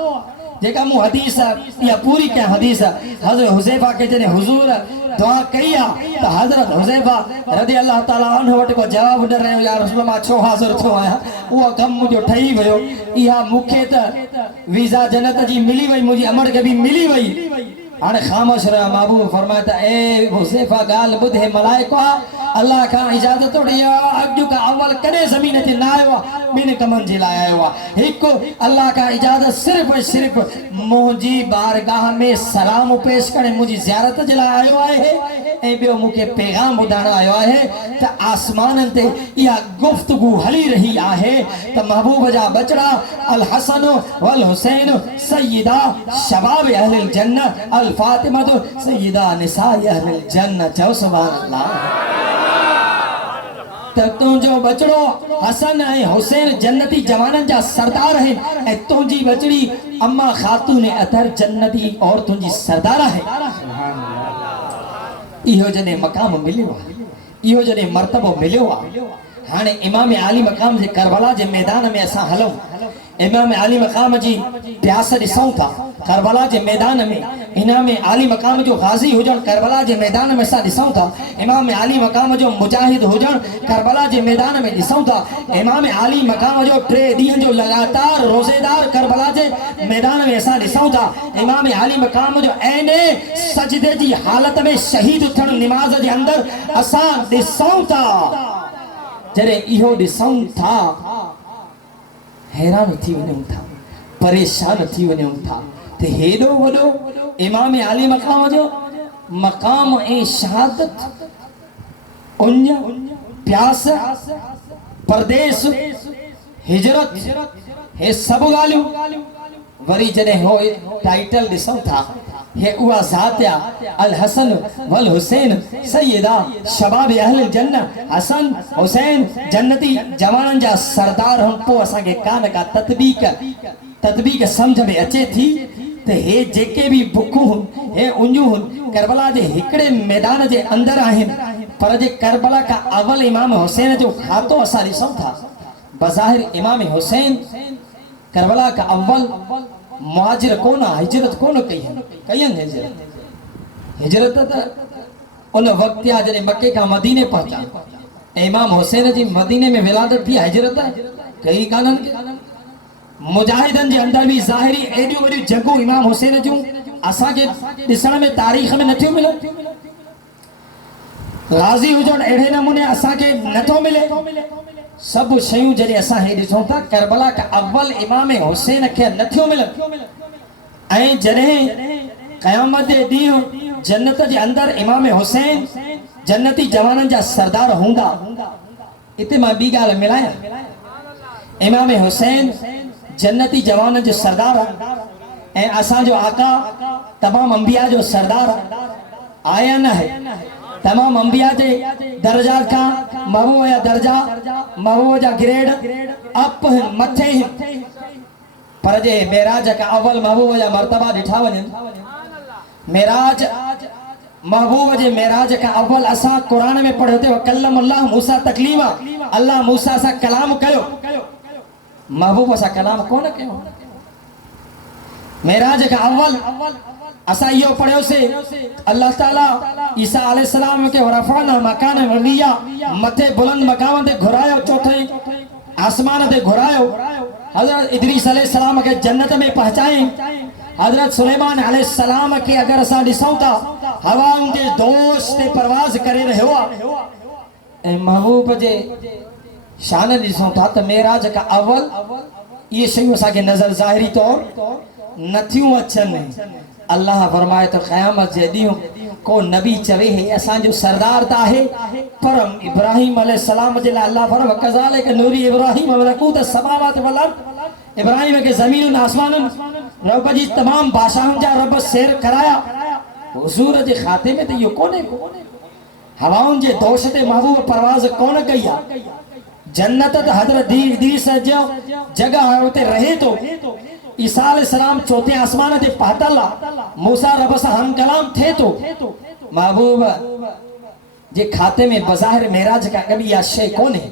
जेका मूं हदीस या पूरी कया हदीस हज़रत हुज़ैफा के जने हुजूर दुआ कई आ त हज़रत हुज़ैफा रज़ी अल्लाह ताला अन्हु वटि को जवाब ॾे रहियो, या रसूल मां छो हाज़िर थियो आहियां, उहो कम मुंहिंजो ठही वियो। इहा मूंखे त वीज़ा जन्नत जी मिली वई, मुंहिंजी अमर खे बि मिली वई। हाणे ख़ामोश रहियो। महबूब फरमाए त ए हुज़ैफा ॻाल्हि ॿुधे, मलाइको आहे अल्लाह खां इजाज़त वठी अॼु खां अवल कॾहिं ज़मीन ते न आयो आहे, ॿिनि कमनि जे लाइ आयो आहे। हिकु अल्लाह खां इजाज़त सिर्फ़ु सिर्फ़ु मुंहिंजी बारगाह में सलाम पेश करे मुंहिंजी ज़ियारत जे लाइ आयो आहे, ऐं ॿियो मूंखे पैगाम ॿुधाइणु आयो आहे त आसमाननि ते इहा गुफ़्तगू हली रही आहे त महबूब जा बचड़ा अल हसन वल हुसैन सय्यदा शबाब अहलिल जन्नत अल फातिमा सय्यदा निसाए अहलिल जन्नत। चओ सुभान अल्लाह। त तुंहिंजो बचड़ो हसन ऐं हुसैन जन्नती जवाननि जा सरदार आहिनि, ऐं तुंहिंजी बचड़ी अम्मा खातून अतहर जन्नती और तुंहिंजी सरदार आहे। इहो जॾहिं मक़ाम मिलियो आहे, इहो जॾहिं मर्तबो मिलियो आहे, हाणे इमाम आली मक़ाम जे करबला जे मैदान में असां हलूं, इमाम आली मक़ाम जी प्यास ॾिसूं था। करबला जे मैदान में इमाम आली मकाम जो गाजी हुजन करबला जे मैदान में असां ॾिसूं था इमाम आली मकाम जो मुजाहिद हुजन करबला जे मैदान में ॾिसूं था इमाम आली मकाम जो 3 ॾींहं जो लगातार रोज़ेदार करबला जे मैदान में असां ॾिसूं था इमाम आली मकाम जो ऐने सजदे जी हालत में शहीद थियण निमाज़ जे अंदर असां ॾिसूं था जॾहिं इहो ॾिसूं था हैरान थी वञूं था परेशान थी वञूं था ते हेॾो वॾो इमाम आली मकाम जो मकाम ऐं शहादत उञ प्यास परदेस हिजरत हे सभु ॻाल्हियूं वरी जॾहिं हो टाइटल ॾिसूं था हे उहा ज़ात अल हसन वल हुसैन सैयदा शबाब अहल जन्नत हसन हुसैन जन्नती जवाननि जा सरदार हुन पोइ असांखे कान का तदबीक समझ में अचे थी ते हे जेके भी बुकूं हे उंजूं करबला जे हिकड़े मैदान जे अंदर आहिनि पर जे करबला का अवल इमाम हुसैन जो खातो असां ॾिसूं था बज़ाहिर इमाम हुसैन करबला का अव्वल मुहाजिर कोन हिजरत कोन कई हिजरत त उन वक्त आ जॾहिं मके खां मदीने पहुचा इमाम हुसैन जी मदीने में विलादत थी हिजरत कई काननि मुजाहिदन जे अंदर भी ज़ाहिरी एडियो वडियो जगो इमाम हुसैन जूं असांखे ॾिसण में तारीख़ में नथियूं मिलनि गाज़ी हुजण अहिड़े नमूने असांखे नथो मिले सब शयूं जॾहिं असां हे ॾिसूं था करबला का अव्वल इमाम हुसैन खे नथियूं मिलनि ऐं जॾहिं क़यामत जे ॾींहुं जन्नत जे अंदर इमाम हुसैन जन्नती जवाननि जा सरदार हूंदा इते मां ॿी ॻाल्हि मिलायां इमाम हुसैन जन्नती जवाननि जो सरदार ऐं असांजो आका तमाम अंबिया जो सरदार आया न है तमाम अंबिया जे दर्जा का महबूब जा दर्जा महबूब जा ग्रेड अप मथे पर जे मेराज का अव्वल महबूब जा मर्तबा ॾिठा वञनि मेराज महबूब जे मेराज का अव्वल असां कुरान में पढ़ियो ते कल्लम अल्लाह मूसा तकलीमा अल्लाह मूसा सां कलाम कयो महबूब सां कलाम कोन कयो मेराज का अव्वल असा यो पढ़ियो से अल्लाह ताला ईसा अलैहिस्सलाम के रफाना मकान वलिया मथे बुलंद मकाम ते घुरायो चौथे आसमान ते घुरायो हजरत इदरीस अलैहिस्सलाम के जन्नत में पहुंचाए हजरत सुलेमान अलैहिस्सलाम के अगर असा ॾिसूं था हवाउनि जे दोष ते परवाज़ करे रहियो आहे ऐं महबूब जे शान ॾिसूं था त मेराज का अव्वल ये शयूं असांखे नज़र ज़ाहिरी तौर नथियूं अचनि अल्लाह फरमाए तो क़यामत जे ॾींहुं को नबी चवे हे असांजो सरदार त आहे पर इब्राहिम अलैहिस्सलाम जे लाइ अल्लाह फरमाए कज़ालिक नूरी इब्राहिम मलकूत समावात वल अर्द इब्राहिम के ज़मीन आसमाननि रब जी तमाम बादशाहनि जा रब सैर कराया हुजूर जे खाते में त इहो कोन्हे हवाउनि जे दोष ते महबूब परवाज़ कोन कई आहे जन्नत त हज़रत इदरीस जो जगह उते रहे तो ईसा अलैहिस्सलाम चौथे आसमान ते पातल मूसा रब सां हम कलाम थे तो महबूब जे खाते में बज़ाहिर मेराज का कभी या शे कोने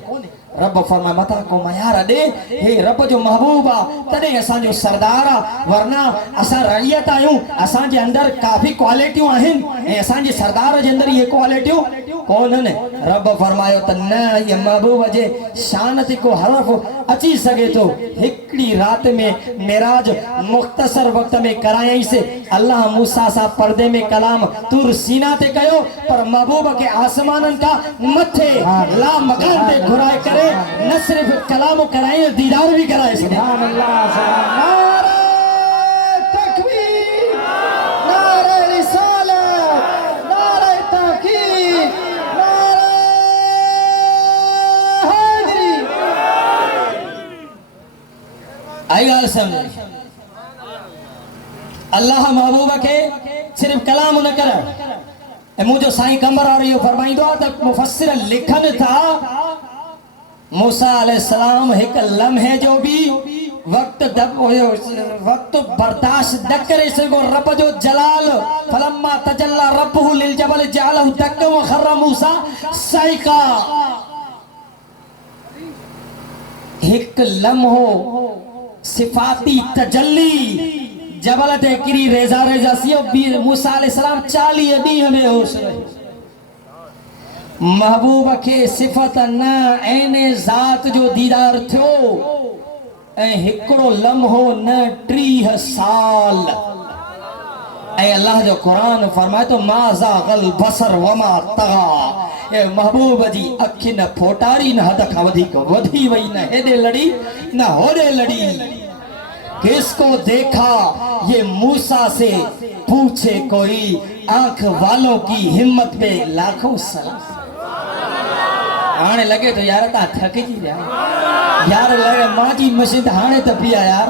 रब फरमाए मता को मयार दे हे रब जो महबूब आ तदे असांजो सरदार आ वरना असां रहियत आयूं असांजे अंदर काफ़ी क्वालिटियूं आहिनि ऐं असांजे सरदार जे अंदर ये क्वालिटियूं कोन्हनि रब फरमायो त न ये महबूब जे शान ते को हरफ अची सके तो हिकड़ी रात में मेराज मुख्तसर वक्त में करायईं अल्लाह मूसा सा पर्दे में कलाम तुर सीना ते कयो पर महबूब के आसमानन का मथे ला मकान ते घुराए करे न सिर्फ कलाम कराए दीदार भी कराए सुभान अल्लाह नारे तकबीर नारे रिसालत नारे तहकीक नारे हैदरी आई गाल समझ अल्लाह महबूब के सिर्फ कलाम न कर मुझो साईं कमर और यो फरमाइंदो त मुफस्सिर लिखन था मूसा अलैहिस्सलाम एक लम्हे जो भी वक्त बर्दाश्त न करे सको रब जो जलाल फलम्मा तजल्ला रब्बुहु लिल जबल जअलहु दक्का व खर्रा मूसा साइका एक लम्हो सिफाती तजल्ली जबल ते किरी रेज़ा रेज़ा सियो मूसा अलैहिस्सलाम 40 ॾींहं में होश रहियो। महबूब के सिफ़त न ऐने ज़ात जो दीदार थियो ऐं हिकिड़ो लम्हो न 30 साल। ऐं अल्लाह जो क़ुरान फरमाए तो मा ज़ाग़ल बसर वमा तग़ा। ए महबूब जी अखि न फोटारी न हद खां वधीक वधी वई, न हेॾे लड़ी न होॾे लड़ी। किसको देखा ये मूसा से पूछे कोई, आंख वालों की हिम्मत पे लाखों सलाम। हाणे लगे तो यार ता थक जी रहा यार, लगे मां जी मशीन हाणे त पिया यार,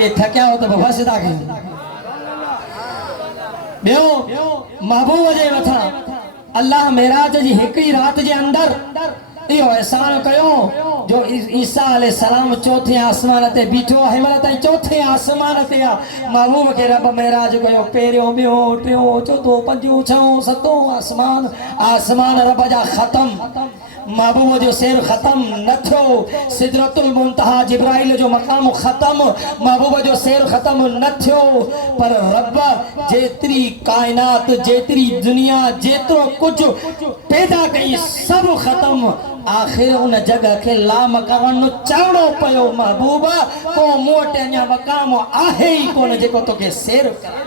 ये थकिया हो तो बस था कयूं। ॿियो महबूब जे मथां अल्लाह मेराज जी हिकड़ी रात जे अंदर इहो एहसान कयो जो ईसा अलैहिस्सलाम चौथे आसमान ते बीठो आहे। हिनमहिल ताईं चौथे आसमान ते आहे। महबूब खे रब मेराज कयो, पहिरियों ॿियो टियों चौथों पंजों छहों सतों आसमान। आसमान रब जा ख़तम, महबूब जो शेर ख़तम न थियो। सिदरतुल मुंतहा जिब्राइल जो मक़ाम ख़तम, महबूब जो शेर ख़तम न थियो। पर रब जेतिरी कायनात, जेतिरी दुनिया, जेतिरो कुझु पैदा कई सभु ख़तम। आखिर उन जगह के ला मकान चवणो पियो, महबूब को मूं वटि अञा मक़ाम आहे ई कोन जेको तोखे शेर करे।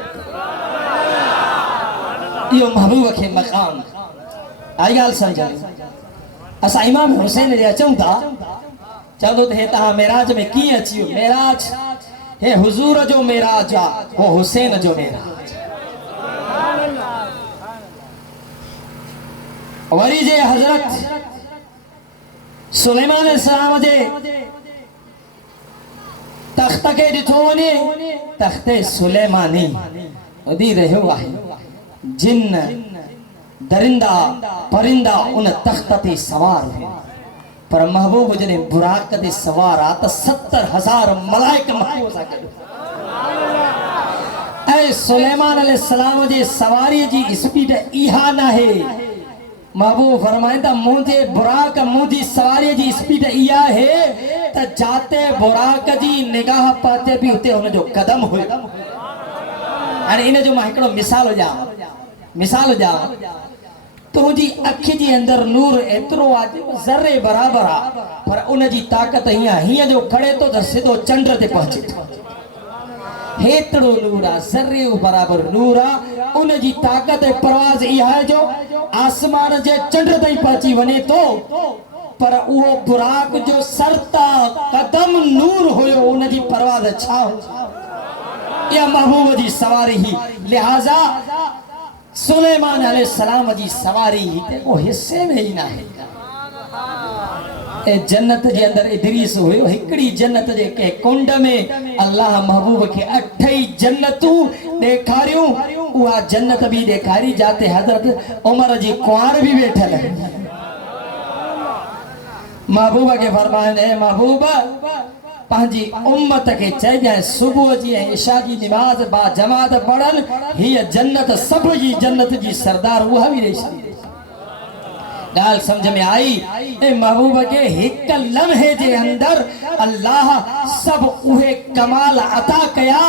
इहो महबूब खे मक़ाम आई ॻाल्हि सम्झ। असां इमाम हुसैन ॾे अचूं था, चवंदो त हे तव्हां मेराज में कीअं अची वियो? मेराज हे हुज़ूर जो मेराज आहे, हो हुसैन जो मेराज। वरी जे हज़रत सुलेमान अलैहिस्सलाम जे तख़्त खे ॾिठो वञे, तख़्ते सुलेमानी वधी रहियो आहे। जिन दरिंदा परिंदा उन तख़्त ते सवार हुआ, पर महबूब जॾहिं बुराक ते सवार आहे त 70,000 मलाइक महबूब सां गॾु। ऐं सुलेमान अलैहिस्सलाम जे सवारीअ जी स्पीड इहा नाहे। महबूब फरमाईंदा मुंहिंजे बुराक मुंहिंजी सवारीअ जी स्पीड इहा आहे त जाते बुराक जी निगाह पाते बि उते हुनजो कदम हुयो। हाणे इन जो मां हिकिड़ो मिसाल ॾियां। तुंहिंजी अखि जे अंदर नूर एतिरो आहे ज़र्रे बराबर आहे, पर उन जी ताक़त हीअं जो खड़े तो त सिधो चंड ते पहुचे थो। हेतिरो नूर आहे, ज़र्रे बराबर नूर आहे। उन जी ताक़त ऐं परवाज़ इहा आहे जो आसमान जे चंड ताईं पहुची वञे थो, पर उहो बुराक जो सरता कदम नूर हुयो, उन जी परवाज़ छा हुई? इहा महबूब जी सवारी ही। लिहाज़ा सुलेमान अलैहिस्सलाम जी सवारी ही ते को हिस्से में ही ना है। ए जन्नत जे अंदर इदरीस हुयो। हिकड़ी जन्नत जे के कुंड में अल्लाह महबूब के 8 जन्नतूं ॾेखारियूं। उहा जन्नत भी ॾेखारी जाते हज़रत उमर जी कुंवार भी वेठल है। महबूब के फरमाए, महबूब पंहिंजी उम्मत के चइजांइ सुबुह जी ऐं इशा जी नमाज़ बा जमात पढ़नि। हीअ जन्नत सभ जी जन्नत जी सरदार उहा बि ॾेई छॾी। ॻाल्हि सम्झ में आई? ऐं महबूब के हिक लम्हे जे अंदर अल्लाह सब उहे कमाल अता कया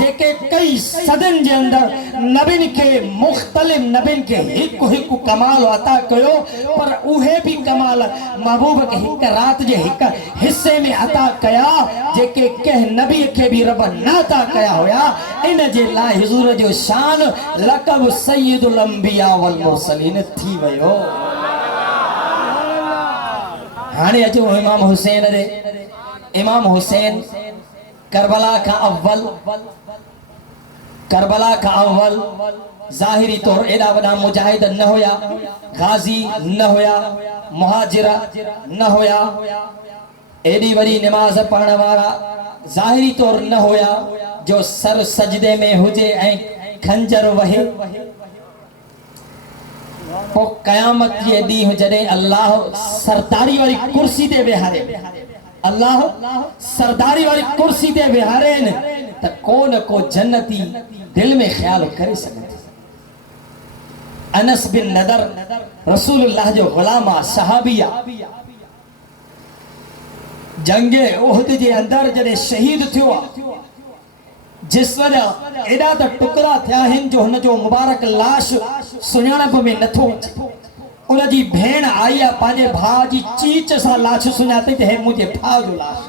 जेके कई सदन जे अंदर नबिन के मुख्तलिफ नबिन के हिक कमाल अता कयो, पर उहे भी कमाल महबूब के हिक रात जे हिक हिस्से में अता कया जेके कंहिं नबी के भी रब न अता कया हुया। इन जे लाइ हुज़ूर जो शान लक़ब सय्यदुल अंबिया वल मुरसलीन थी वियो। हाणे अचो इमाम हुसैन रे। इमाम हुसैन करबला का अव्वल ज़ाहिरी तौर एडा वडा मुजाहिद न होया, गाजी न होया, मुहाजिर न होया, एडी वडी नमाज पढ़ण वारा ज़ाहिरी तौर न होया जो सर सजदे में हुजे ऐं खंजर वहे। कयामत के ॾींहुं जॾहिं अल्लाह सरदारी वाली कुर्सी ते वेहारे, अल्लाह सरदारी वाली कुर्सी ते वेहारे त कोन को जन्नती दिल में ख्याल करे सघे। अनस बिन नदर रसूलुल्लाह जो गुलाम सहाबिया जंगे उहद जे अंदर जॾहिं शहीद थियो, जिस वजह एडा त टुकड़ा थिया हिन जो हुन जो मुबारक लाश सुञाणप में नथो अचे। उन जी भेण आई आहे पंहिंजे भाउ जी चीच सां लाश सुञाते त हे मुंहिंजे भाउ जो लाश।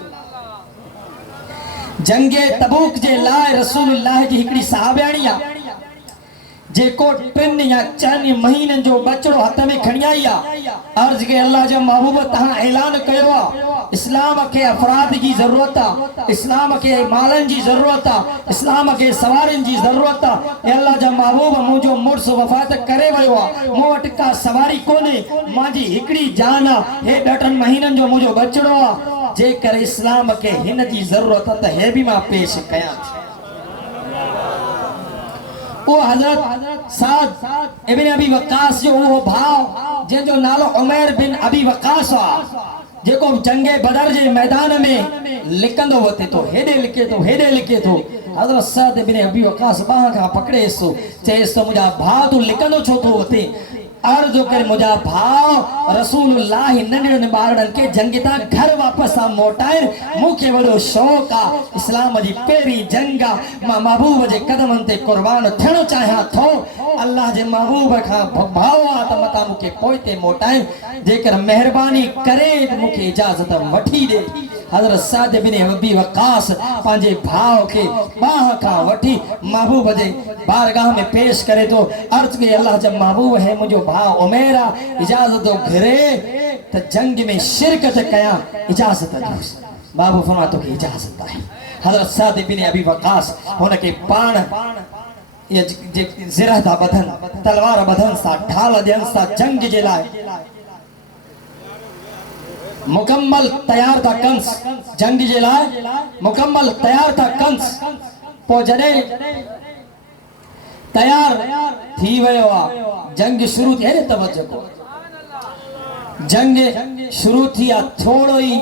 जंगे तबूक जे लाइ रसूलुल्लाह जी हिकड़ी सहाबियाणी आहे जेको 3 या 4 महीननि जो बचड़ो हथ में खणी आई आहे। अर्ज के अल्लाह जो महबूब तहां ऐलान कयो आहे इस्लाम के अफराद की जरूरत आहे, इस्लाम के मालन की जरूरत आहे, इस्लाम के सवारन की जरूरत आहे। अल्लाह जो महबूब मुंहिंजो मुड़स वफ़ात करे वियो आहे, मूं वटि का सवारी कोन्हे, मुंहिंजी हिकड़ी जान आहे, हे 2 महीननि जो मुंहिंजो बचड़ो आहे। जेकर इस्लाम के हिन जी जरूरत त हे भी मां पेश कयां थी। वो हजरत साद इब्न अबी वक्कास जो वो भाव जंहिंजो नालो उमैर बिन अबी वक्कास आहे, जेको जंगे बदर जे मैदान में लिकंदो वते तो हेडे लिखे तो हेडे लिखे तो हजरत साद इब्न अबी वक्कास बाह खां पकड़ेस तो चेस तो मुंहिंजा भाउ तूं लिकंदो छो थो वते। अर्ज करे मुंहिंजा भाउ रसूलुल्लाह नंढड़नि ॿारनि के जंग तां घर वापस आ मोटाइण मूंखे वॾो शौक़ आहे। इस्लाम जी पहिरीं जंग आहे, मां महबूब जे कदमनि ते कुर्बान थियणो चाहियां थो। अल्लाह जे महबूब खां भाव आहे त मतां मूंखे पोइ ते मोटाइण, जेकर महिरबानी करे मूंखे इजाज़त वठी ॾे। हज़रत साद बिन अबी वक्कास पंहिंजे भाउ खे बाह खां वठी महबूब जे बारगाह में पेश करे तो। अर्ज के अल्लाह जा महबूब है मुंहिंजो भाउ उमैर आहे, इजाज़त घुरे त जंग में शिरकत कयां, इजाज़त ॾियोसि। बाबू फरमा तोखे इजाज़त आहे। हज़रत साद बिन अबी वक्कास हुनखे पाण ये ज़िरह था बधन, तलवार बधन सा, ढाल ॾियनि सा, जंग जे लाइ मुकम्मल तैयार था कंस, जंग जे लाइ मुकम्मल तैयार था कंस। पोइ जॾहिं तैयार थी वियो आहे, जंग शुरू थी है, तवज्जो को जंग शुरू थी आहे, थोड़ो ई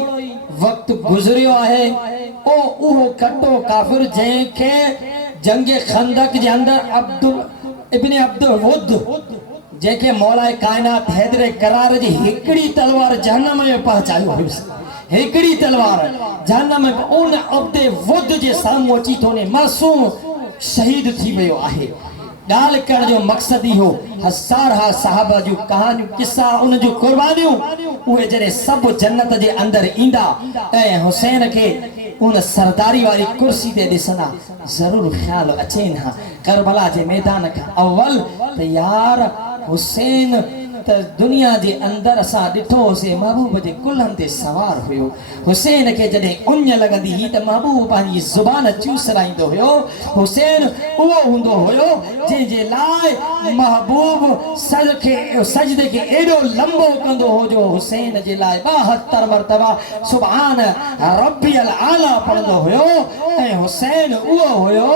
वक्त गुज़रियो आहे। ओ उहो कटो काफ़िर जंहिंखे जंग खंदक जे अंदर अब्दुल वुद जेके मौलाए कायनात हैदर करार जी हिकड़ी तलवार जहन्नम में पहुंचायो हुयुसि, हिकड़ी तलवार जहन्नम में उन अब्दे वुद जे साम्हूं अची थो ने मासूम शहीद थी वियो आहे। ॻाल्हि करण जो मक़सद ई हो हज़ार साहबा जूं कहानियूं किस्सा उन जूं कुर्बानियूं उहे जॾहिं सभु जन्नत जे अंदरि ईंदा ऐं हुसैन खे उन सरदारी वाली कुर्सी ते ॾिसंदा, ज़रूर ख़्याल अचेनि हा करबला जे मैदान खां अव्वल त यार हुसैन त दुनिया जे अंदर असां ॾिठोसीं महबूब जे कुल्हनि ते सवार हुयो। हुसैन खे जॾहिं उञ लॻंदी हुई त महबूब पंहिंजी ज़ुबान चूसराईंदो हुयो। हुसैन उहो हूंदो हुयो जंहिंजे लाइ महबूब सजदे खे एॾो लंबो कंदो हो जो हुसैन जे लाइ 72 मरतबा सुभान रब्बियल आला पढ़ंदो हुयो। ऐं हुसैन उहो हुयो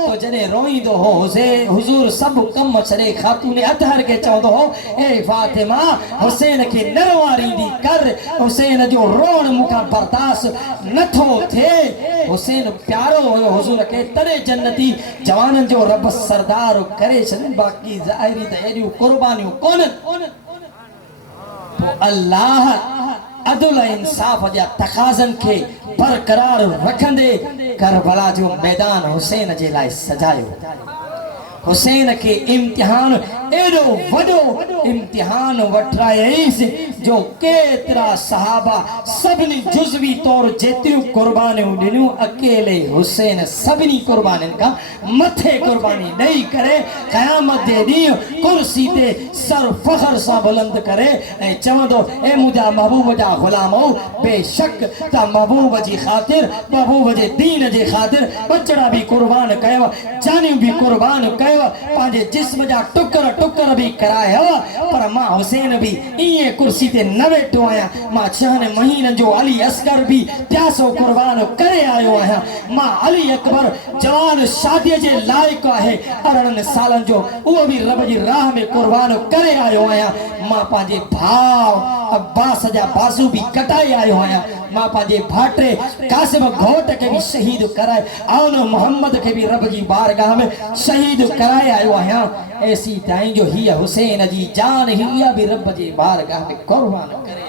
तो जॾहिं रोईंदो हो हुज़ूर सभु कम छॾे ख़ातून अतहर खे चवंदो हो, ए फातिमा हुसैन के नरवारींदी कर, हुसैन जो रोण मूंखां बर्दाश्त नथो थिए। हुसैन प्यारो हुयो हुज़ूर के, तॾहिं जन्नती जवाननि जो रब सरदार करे छॾनि, बाक़ी ज़ाहिरी त एॾियूं कुर्बानियूं कोन्हनि। पोइ अल्लाह अदल इंसाफ़ जा तक़ाज़नि खे बरक़रार रखंदे करबला जो मैदान हुसैन जे लाइ सजायो। हुसैन के इम्तिहान एडो वडो इम्तिहान वठायईसि जो केतिरा सहाबा सभिनी जुज़वी तौर जेतिरियूं कुर्बानियूं ॾिनियूं, अकेले हुसैन सभिनी कुर्बानियुनि खां मथे कुर्बानी ॾेई करे क़यामत जे ॾींहुं कुर्सी ते सर फ़ख्र सां बुलंद करे ऐं चवंदो, ए मुंहिंजा महबूब जा ग़ुलामो, बेशक त महबूब जी ख़ातिर, महबूब जे दीन जे ख़ातिर बचड़ा बि कुर्बान कयो, जानियूं बि कुर्बान कयो, पंहिंजे जिस्म जा टुकर टुकर भी कराया, पर मां हुसैन भी इए कुर्सी ते न वेठो आया। मां 6 महीननि जो अली असगर भी प्यासो कुर्बान करे आयो आया। मां अली अकबर जवान शादी जे लायक आहे, 18 सालन जो वो भी रब जी राह में कुर्बान करे आयो आया। मां पंहिंजे भाउ अब्बास जा बाज़ू भी कटाए आयो आया। मां पंहिंजे भाटे कासिम घोट के भी शहीद कराए, आउन मोहम्मद के भी रब जी बारगाह में शहीद कराए आयो आया। ऐसी ताईं जो ही हुसैन जी जान ही भी रब जी बारगाह में कुर्बान करे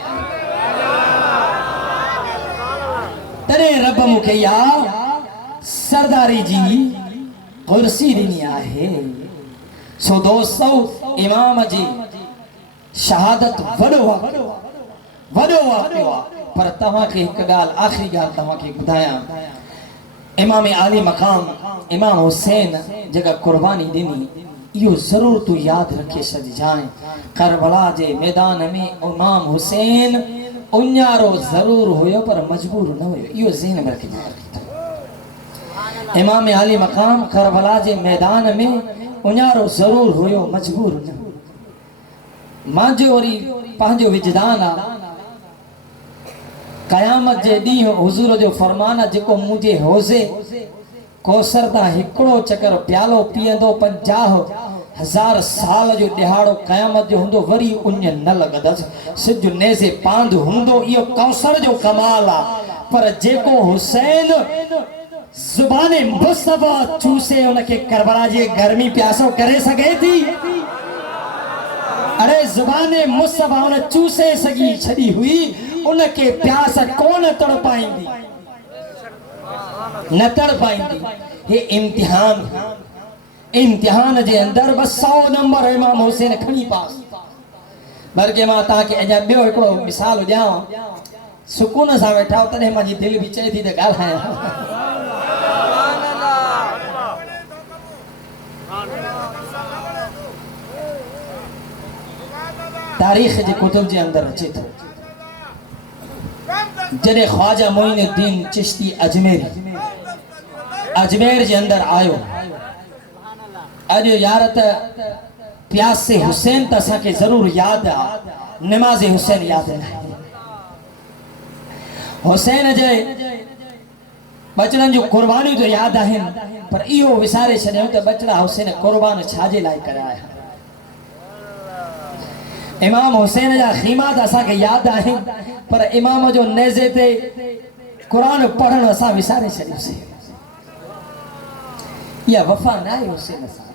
तरे रब मुखे या सरदारी जी कुर्सी ॾिनी आहे। सो दोस्तों इमाम जी शहादत वॾो वाक़ियो आहे। पर तव्हांखे हिकु ॻाल्हि आख़िरी ॻाल्हि तव्हांखे ॿुधायां, इमाम आली मक़ाम इमाम हुसैन जेका कुर्बानी ॾिनी इहो ज़रूर तू यादि रखे छॾिजांइ। करबला जे मैदान में इमाम हुसैन उन्यारो ज़रूर हुयो पर मजबूर न हुयो, इहो ज़हन में रखिजांइ। इमाम आली मक़ाम करबला जे मैदान में उन्यारो ज़रूर हुयो मजबूर न हुयो। मुंहिंजो वरी पंहिंजो विजदान आहे, क़यामत जे ॾींहुं हुज़ूर जो फरमान आहे, जेको मुंहिंजे हौज़े कौसर तां हिकिड़ो चकर प्यालो पीअंदो 50,000 साल जो ॾिहाड़ो क़यामत जो हूंदो, वरी उञ न लॻंदसि, सिज नेज़े पांध हूंदो। इहो कौसर जो कमाल आहे। पर जेको हुसैन ज़ुबान मुस्तफ़ा चूसे उनखे करबला जी गर्मी प्यासो करे सघे थी? अरे ज़ुबान मुस्तफ़ा उन चूसे सगी छड़ी हुई, उनके प्यास कोन तड़ पाईंदी, न तड़ पाईंदी। ये इम्तिहान जे अंदर बस 100 नंबर इमाम हुसैन खणी पास। बल्कि मां तव्हांखे अञा ॿियो हिकिड़ो मिसाल ॾियां, सुकून सां वेठा तॾहिं मुंहिंजी दिलि बि चए थी त ॻाल्हायां। तारीख़ जे कुतुब जे अंदर अचे थो, जॾहिं ख्वाजा मोइनुद्दीन चिश्ती अजमेर जे अंदर आयो, अॼु यार त प्यासे हुसैन त असांखे ज़रूर यादि आहे, नमाज़े हुसैन यादि न आहे। हुसैन जे बचड़नि जूं कुर्बानियूं त यादि आहिनि, पर इहो विसारे छॾियूं त बचड़ा हुसैन कुर्बान छाजे लाइ कराया। इमाम हुसैन जा ख़ीमा त असांखे यादि आहिनि, पर इमाम जो नेज़े ते क़ुरान पढ़णु असां विसारे छॾियोसीं। इहा वफ़ा न आहे हुसैन सां।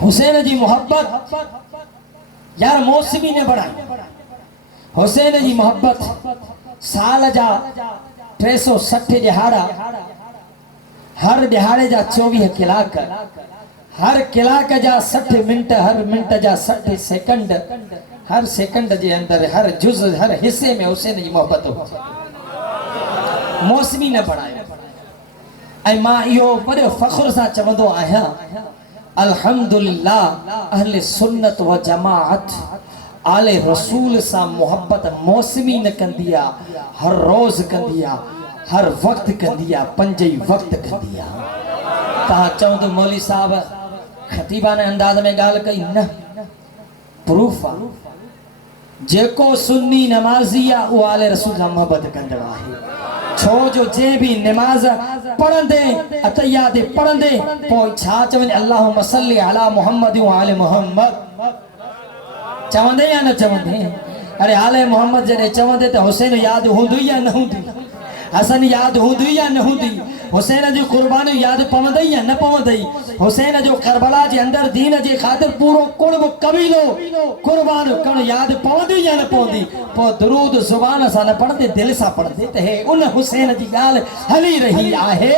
हुसैन जी मोहब्बत यार मौसमी ने बढ़ाई। हुसैन जी मोहब्बत साल जा 360 ॾिहाड़ा, हर ॾिहाड़े जा 24 कलाक, हर कलाक जा 60 मिनट, हर मिनट जा 60 सेकंड, हर सेकंड जे अंदर हर जुज़ हर हिस्से में हुसैन जी मोहब्बत हो, मौसमी न बढ़ायो। ऐं मां इहो वॾे फ़ख्र सां चवंदो आहियां, अल्हम्दुलिल्लाह अहले सुन्नत व जमाअत आले रसूल सां मोहब्बत मौसमी न कंदी आहे, हर रोज़ कंदी आहे, हर वक़्त कंदी आहे, 5 ई वक़्त कंदी आहे। तव्हां चवंदो मौली साहब ख़तीबाने अंदाज़ में ॻाल्हि कई, न प्रूफ आहे। जेको सुन्नी नमाज़ी आहे उहो आले रसूल सां मोहब्बत कंदड़ आहे। छो जो जे भी नमाज पढ़ंदे अतैयात पढ़ंदे पोइ छा चवंदे, अल्लाहुम्मा सल्ली अला मुहम्मद व आले मुहम्मद चवंदे या न चवंदे? अरे आले मोहम्मद जॾहिं चवंदे त हुसैन यादि हूंदी या न हूंदी, हसन यादि हूंदी या न हूंदी, हुसैन जी कुर्बानी यादि पवंदई या न पवंदई, हुसैन जो करबला जे अंदर दीन जे ख़ातिर पूरो कुर्ब कबीलो कुर्बान करण यादि पवंदी या न पवंदी? पोइ दुरूद ज़ुबान सां न पढ़ंदे, दिलि सां पढ़ंदे त हे उन हुसैन जी ॻाल्हि हली रही आहे।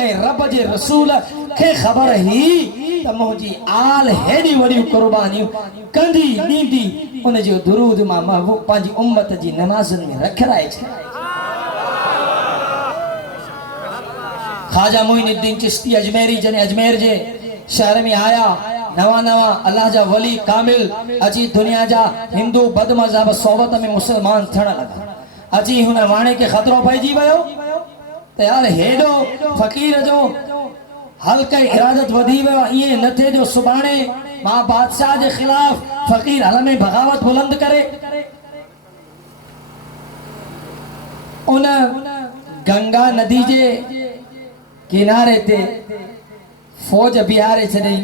ऐं रब जे रसूल खे ख़बर ही त मुंहिंजी आल हेॾी वॾियूं कुर्बानियूं कंदी ॾींदी, उन जो दुरूद मां पंहिंजी उम्मत जी नमाज़ुनि में रखाए छॾियो। ख्वाजा मोइनुद्दीन चिश्ती अजमेरी जॾहिं अजमेर जे शहर में आया, नवा अल्लाह जा वली कामिल अची दुनिया जा हिंदू बदमज़हब सोबत में मुसलमान थियण लॻा। अची हुन वाणे खे ख़तरो पइजी वियो त यार हेॾो फ़क़ीर जो हल्के इरादत वधी वियो, ईअं न थिए जो सुभाणे मां बादशाह जे ख़िलाफ़ फ़क़ीर हल में बग़ावत बुलंद करे। उन गंगा नदी जे किनारे ते फौज बिहारे छॾई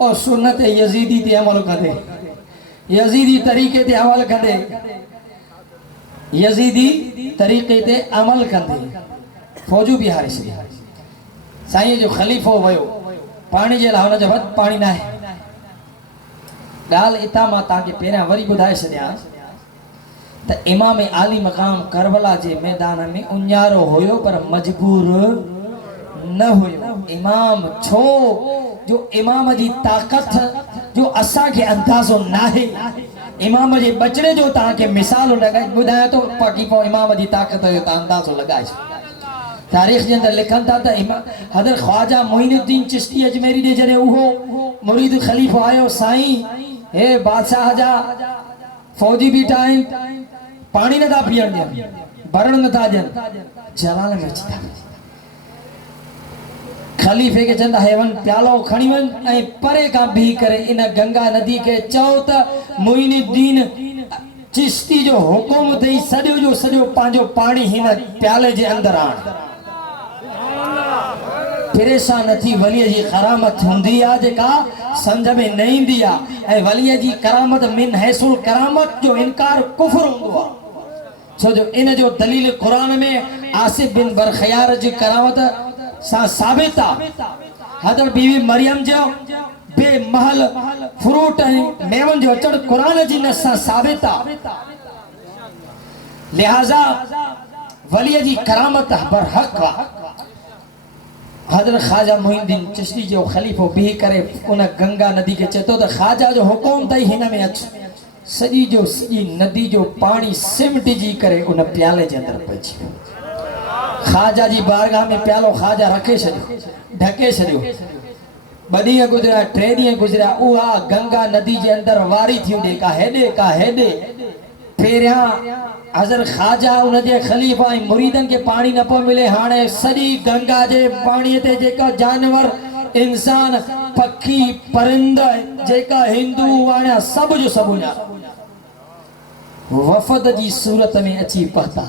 और सुन्नत यजीदी ते अमल कंदे, यजीदी तरीक़े ते अमल कंदे, यजीदी तरीक़े ते अमल कंदे फौजू बिहारे छॾी। साईं जो ख़लीफ़ो वियो, पाणी जे लाइ हुनजो वटि पाणी न आहे। ॻाल्हि इतां मां तव्हांखे पहिरियां वरी ॿुधाए छॾियां त इमाम आली मकाम करबला जे मैदान में उन्यारो होयो पर मजबूर न होयो। इमाम छो जो इमाम जी ताकत जो असा के अंदाज़ो नाहे। इमाम जे बचड़े जो ता के मिसाल लगाए बुधाया तो बाकी पो इमाम जी ताकत जो ता अंदाज़ो लगाए। तारीख जे अंदर लिखन था त हज़रत ख्वाजा मोइनुद्दीन चिश्ती अजमेरी दे जरे उहो मुरीद खलीफा आयो साईं हे बादशाह जा फौजी भी टाइम पानी न था पियण दिया भरण न था जन जलाल में अची था। खलीफे के चंदा हेवन प्यालो खणी वन ऐ परे का भी करे इन गंगा नदी के चओ त मोइनुद्दीन चिश्ती जो हुकुम थई सॼो जो सॼो पंहिंजो पाणी हिन प्याले जे अंदर आण। परेशान थी वलीअ जी करामत हूंदी आहे जेका सम्झ में न ईंदी आहे ऐं वलीअ जी करामत मिन हैसुल करामत जो इनकार कुफ्र हूंदो आहे। छो जो इन जो दलील कुरान में आसिफ बिन बरखयार जी करामत सां साबित आहे। हज़रत बीवी मरियम जो बेमहल फ्रूट ऐं मेवन जो अचण कुरान जी नस सां साबित आहे। लिहाज़ा वलीअ जी करामत बरहक़ आहे। हज़रत ख्वाजा मोइनुद्दीन चिश्ती जो खलीफो भी करे उन गंगा नदी के चतो त ख्वाजा जो हुकुम तई हिन में अच सजी जो सजी नदी जो पानी सिमट जी करे उन प्याले जे अंदर पहुंची। ख्वाजा जी बारगाह में प्यालो ख्वाजा रखे छॾियो ढके छॾियो। ॿ ॾींहं गुज़रिया 3 ॾींहं गुज़रिया उहा गंगा नदी जे अंदर वारी थी वञे का हेॾे पहिरियां हज़रत ख्वाजा उन जे खलीफ़ा ऐं मुरीदन के पानी न पियो मिले। हाणे सॼी गंगा जे पाणीअ ते जेका जानवर इंसान पखी परिंद जेका हिंदू वाणिया सभु जो सभु वफ़द जी सूरत में अची पहुता।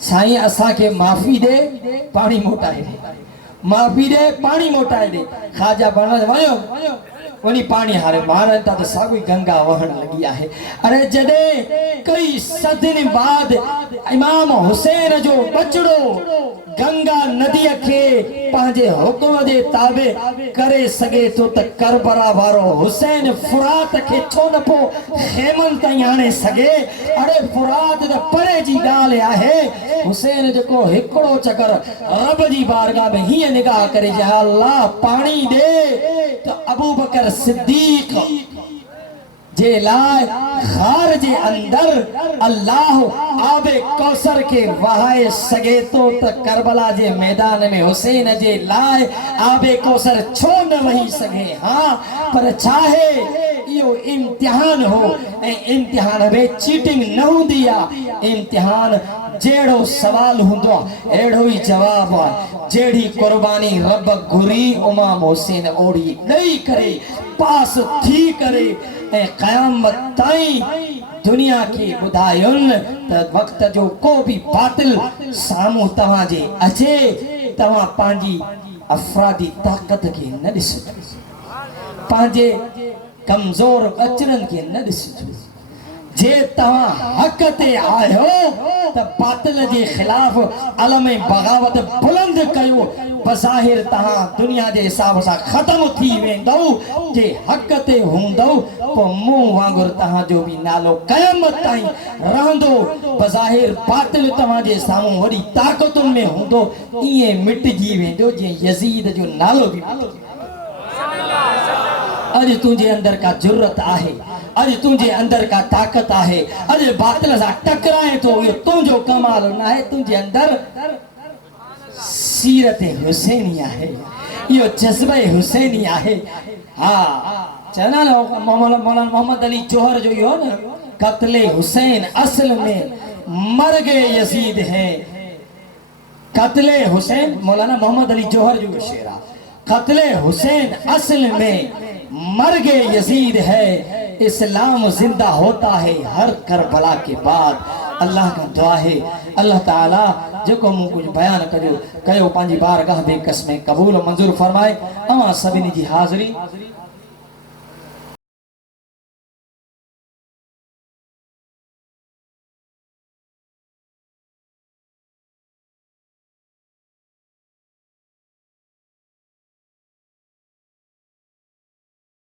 साईं असांखे माफ़ी दे पानी मोटाए दे माफ़ी दे पानी मोटाए दे। ख्वाजा बण वयो वनी पानी हारे मारन था तो सागुई गंगा वहण लगी आहे। अरे जडे कई सदिन बाद इमाम हुसैन जो बचड़ो गंगा नदी के पंहिंजे हुक्म जे ताबे करे सके तो त करबला वारो हुसैन फुरात के छो न पो खेमन ताईं आणे सके। अरे फुरात त परे जी ॻाल्हि आहे। हुसैन जेको हिकिड़ो चकर रब जी बारगाह में हीअं निगाह करे जा अल्लाह पानी दे तो अबू बकर सिद्दीक जे लाए खार जे अंदर अल्लाह आबे कौसर के वहाए सगे तो त करबला जे मैदान में हुसैन जे लाए आबे कौसर छो न वही सके। हाँ पर चाहे यो इम्तिहान हो ए इम्तिहान में चीटिंग न हुंदी आ। इम्तिहान जेड़ो सवाल हुंदो एड़ो ही जवाब आ। जेड़ी कुर्बानी रब घुरी इमाम हुसैन ओड़ी नहीं करे पास थी करे ए क़यामत ताईं दुनिया के बुधायुन त वक्त जो को भी बातिल सामू तवा जे अचे तवा पांजी अफरादी ताकत के न दिसो पांजे कमजोर अचरन के न दिसो। जे तवा हक ते आयो त बातिल जे खिलाफ अलम बगावत बुलंद कयो बज़ाहिर तहा दुनिया जे हिसाब सां खत्म थी वेंदो। जे हक ते हूंदो पो मुंह वांगुर तहा जो भी नालो क़यामत ताईं रहंदो। बज़ाहिर बातिल तवा जे सामू वडी ताकतुन में हूंदो इए मिटजी वेंदो जे यजीद जो नालो भी। अज तुझे अंदर का जुर्रत आहे अज तुझे अंदर का ताकत आहे। अज बातिल सां टकराए तो यो तुझो कमाल न आहे तुझे अंदर सीरत हुसैनी आहे यो जज्बा हुसैनी आहे। हाँ चना मौलाना मोहम्मद अली जोहर जो यो न कत्ले हुसैन असल में मर गए यजीद है। कत्ले हुसैन मौलाना मोहम्मद अली जोहर जो शेरा कत्ले हुसैन असल में मर गए यजीद है। इस्लाम जिंदा होता है हर करबला के बाद। अल्लाह का दुआ है अल्लाह ताला जेको मूं कुछ बयान कयो पंहिंजी बारगाह में कसमें कबूल मंजूर फरमाए। अवां सभिनी जी हाज़िरी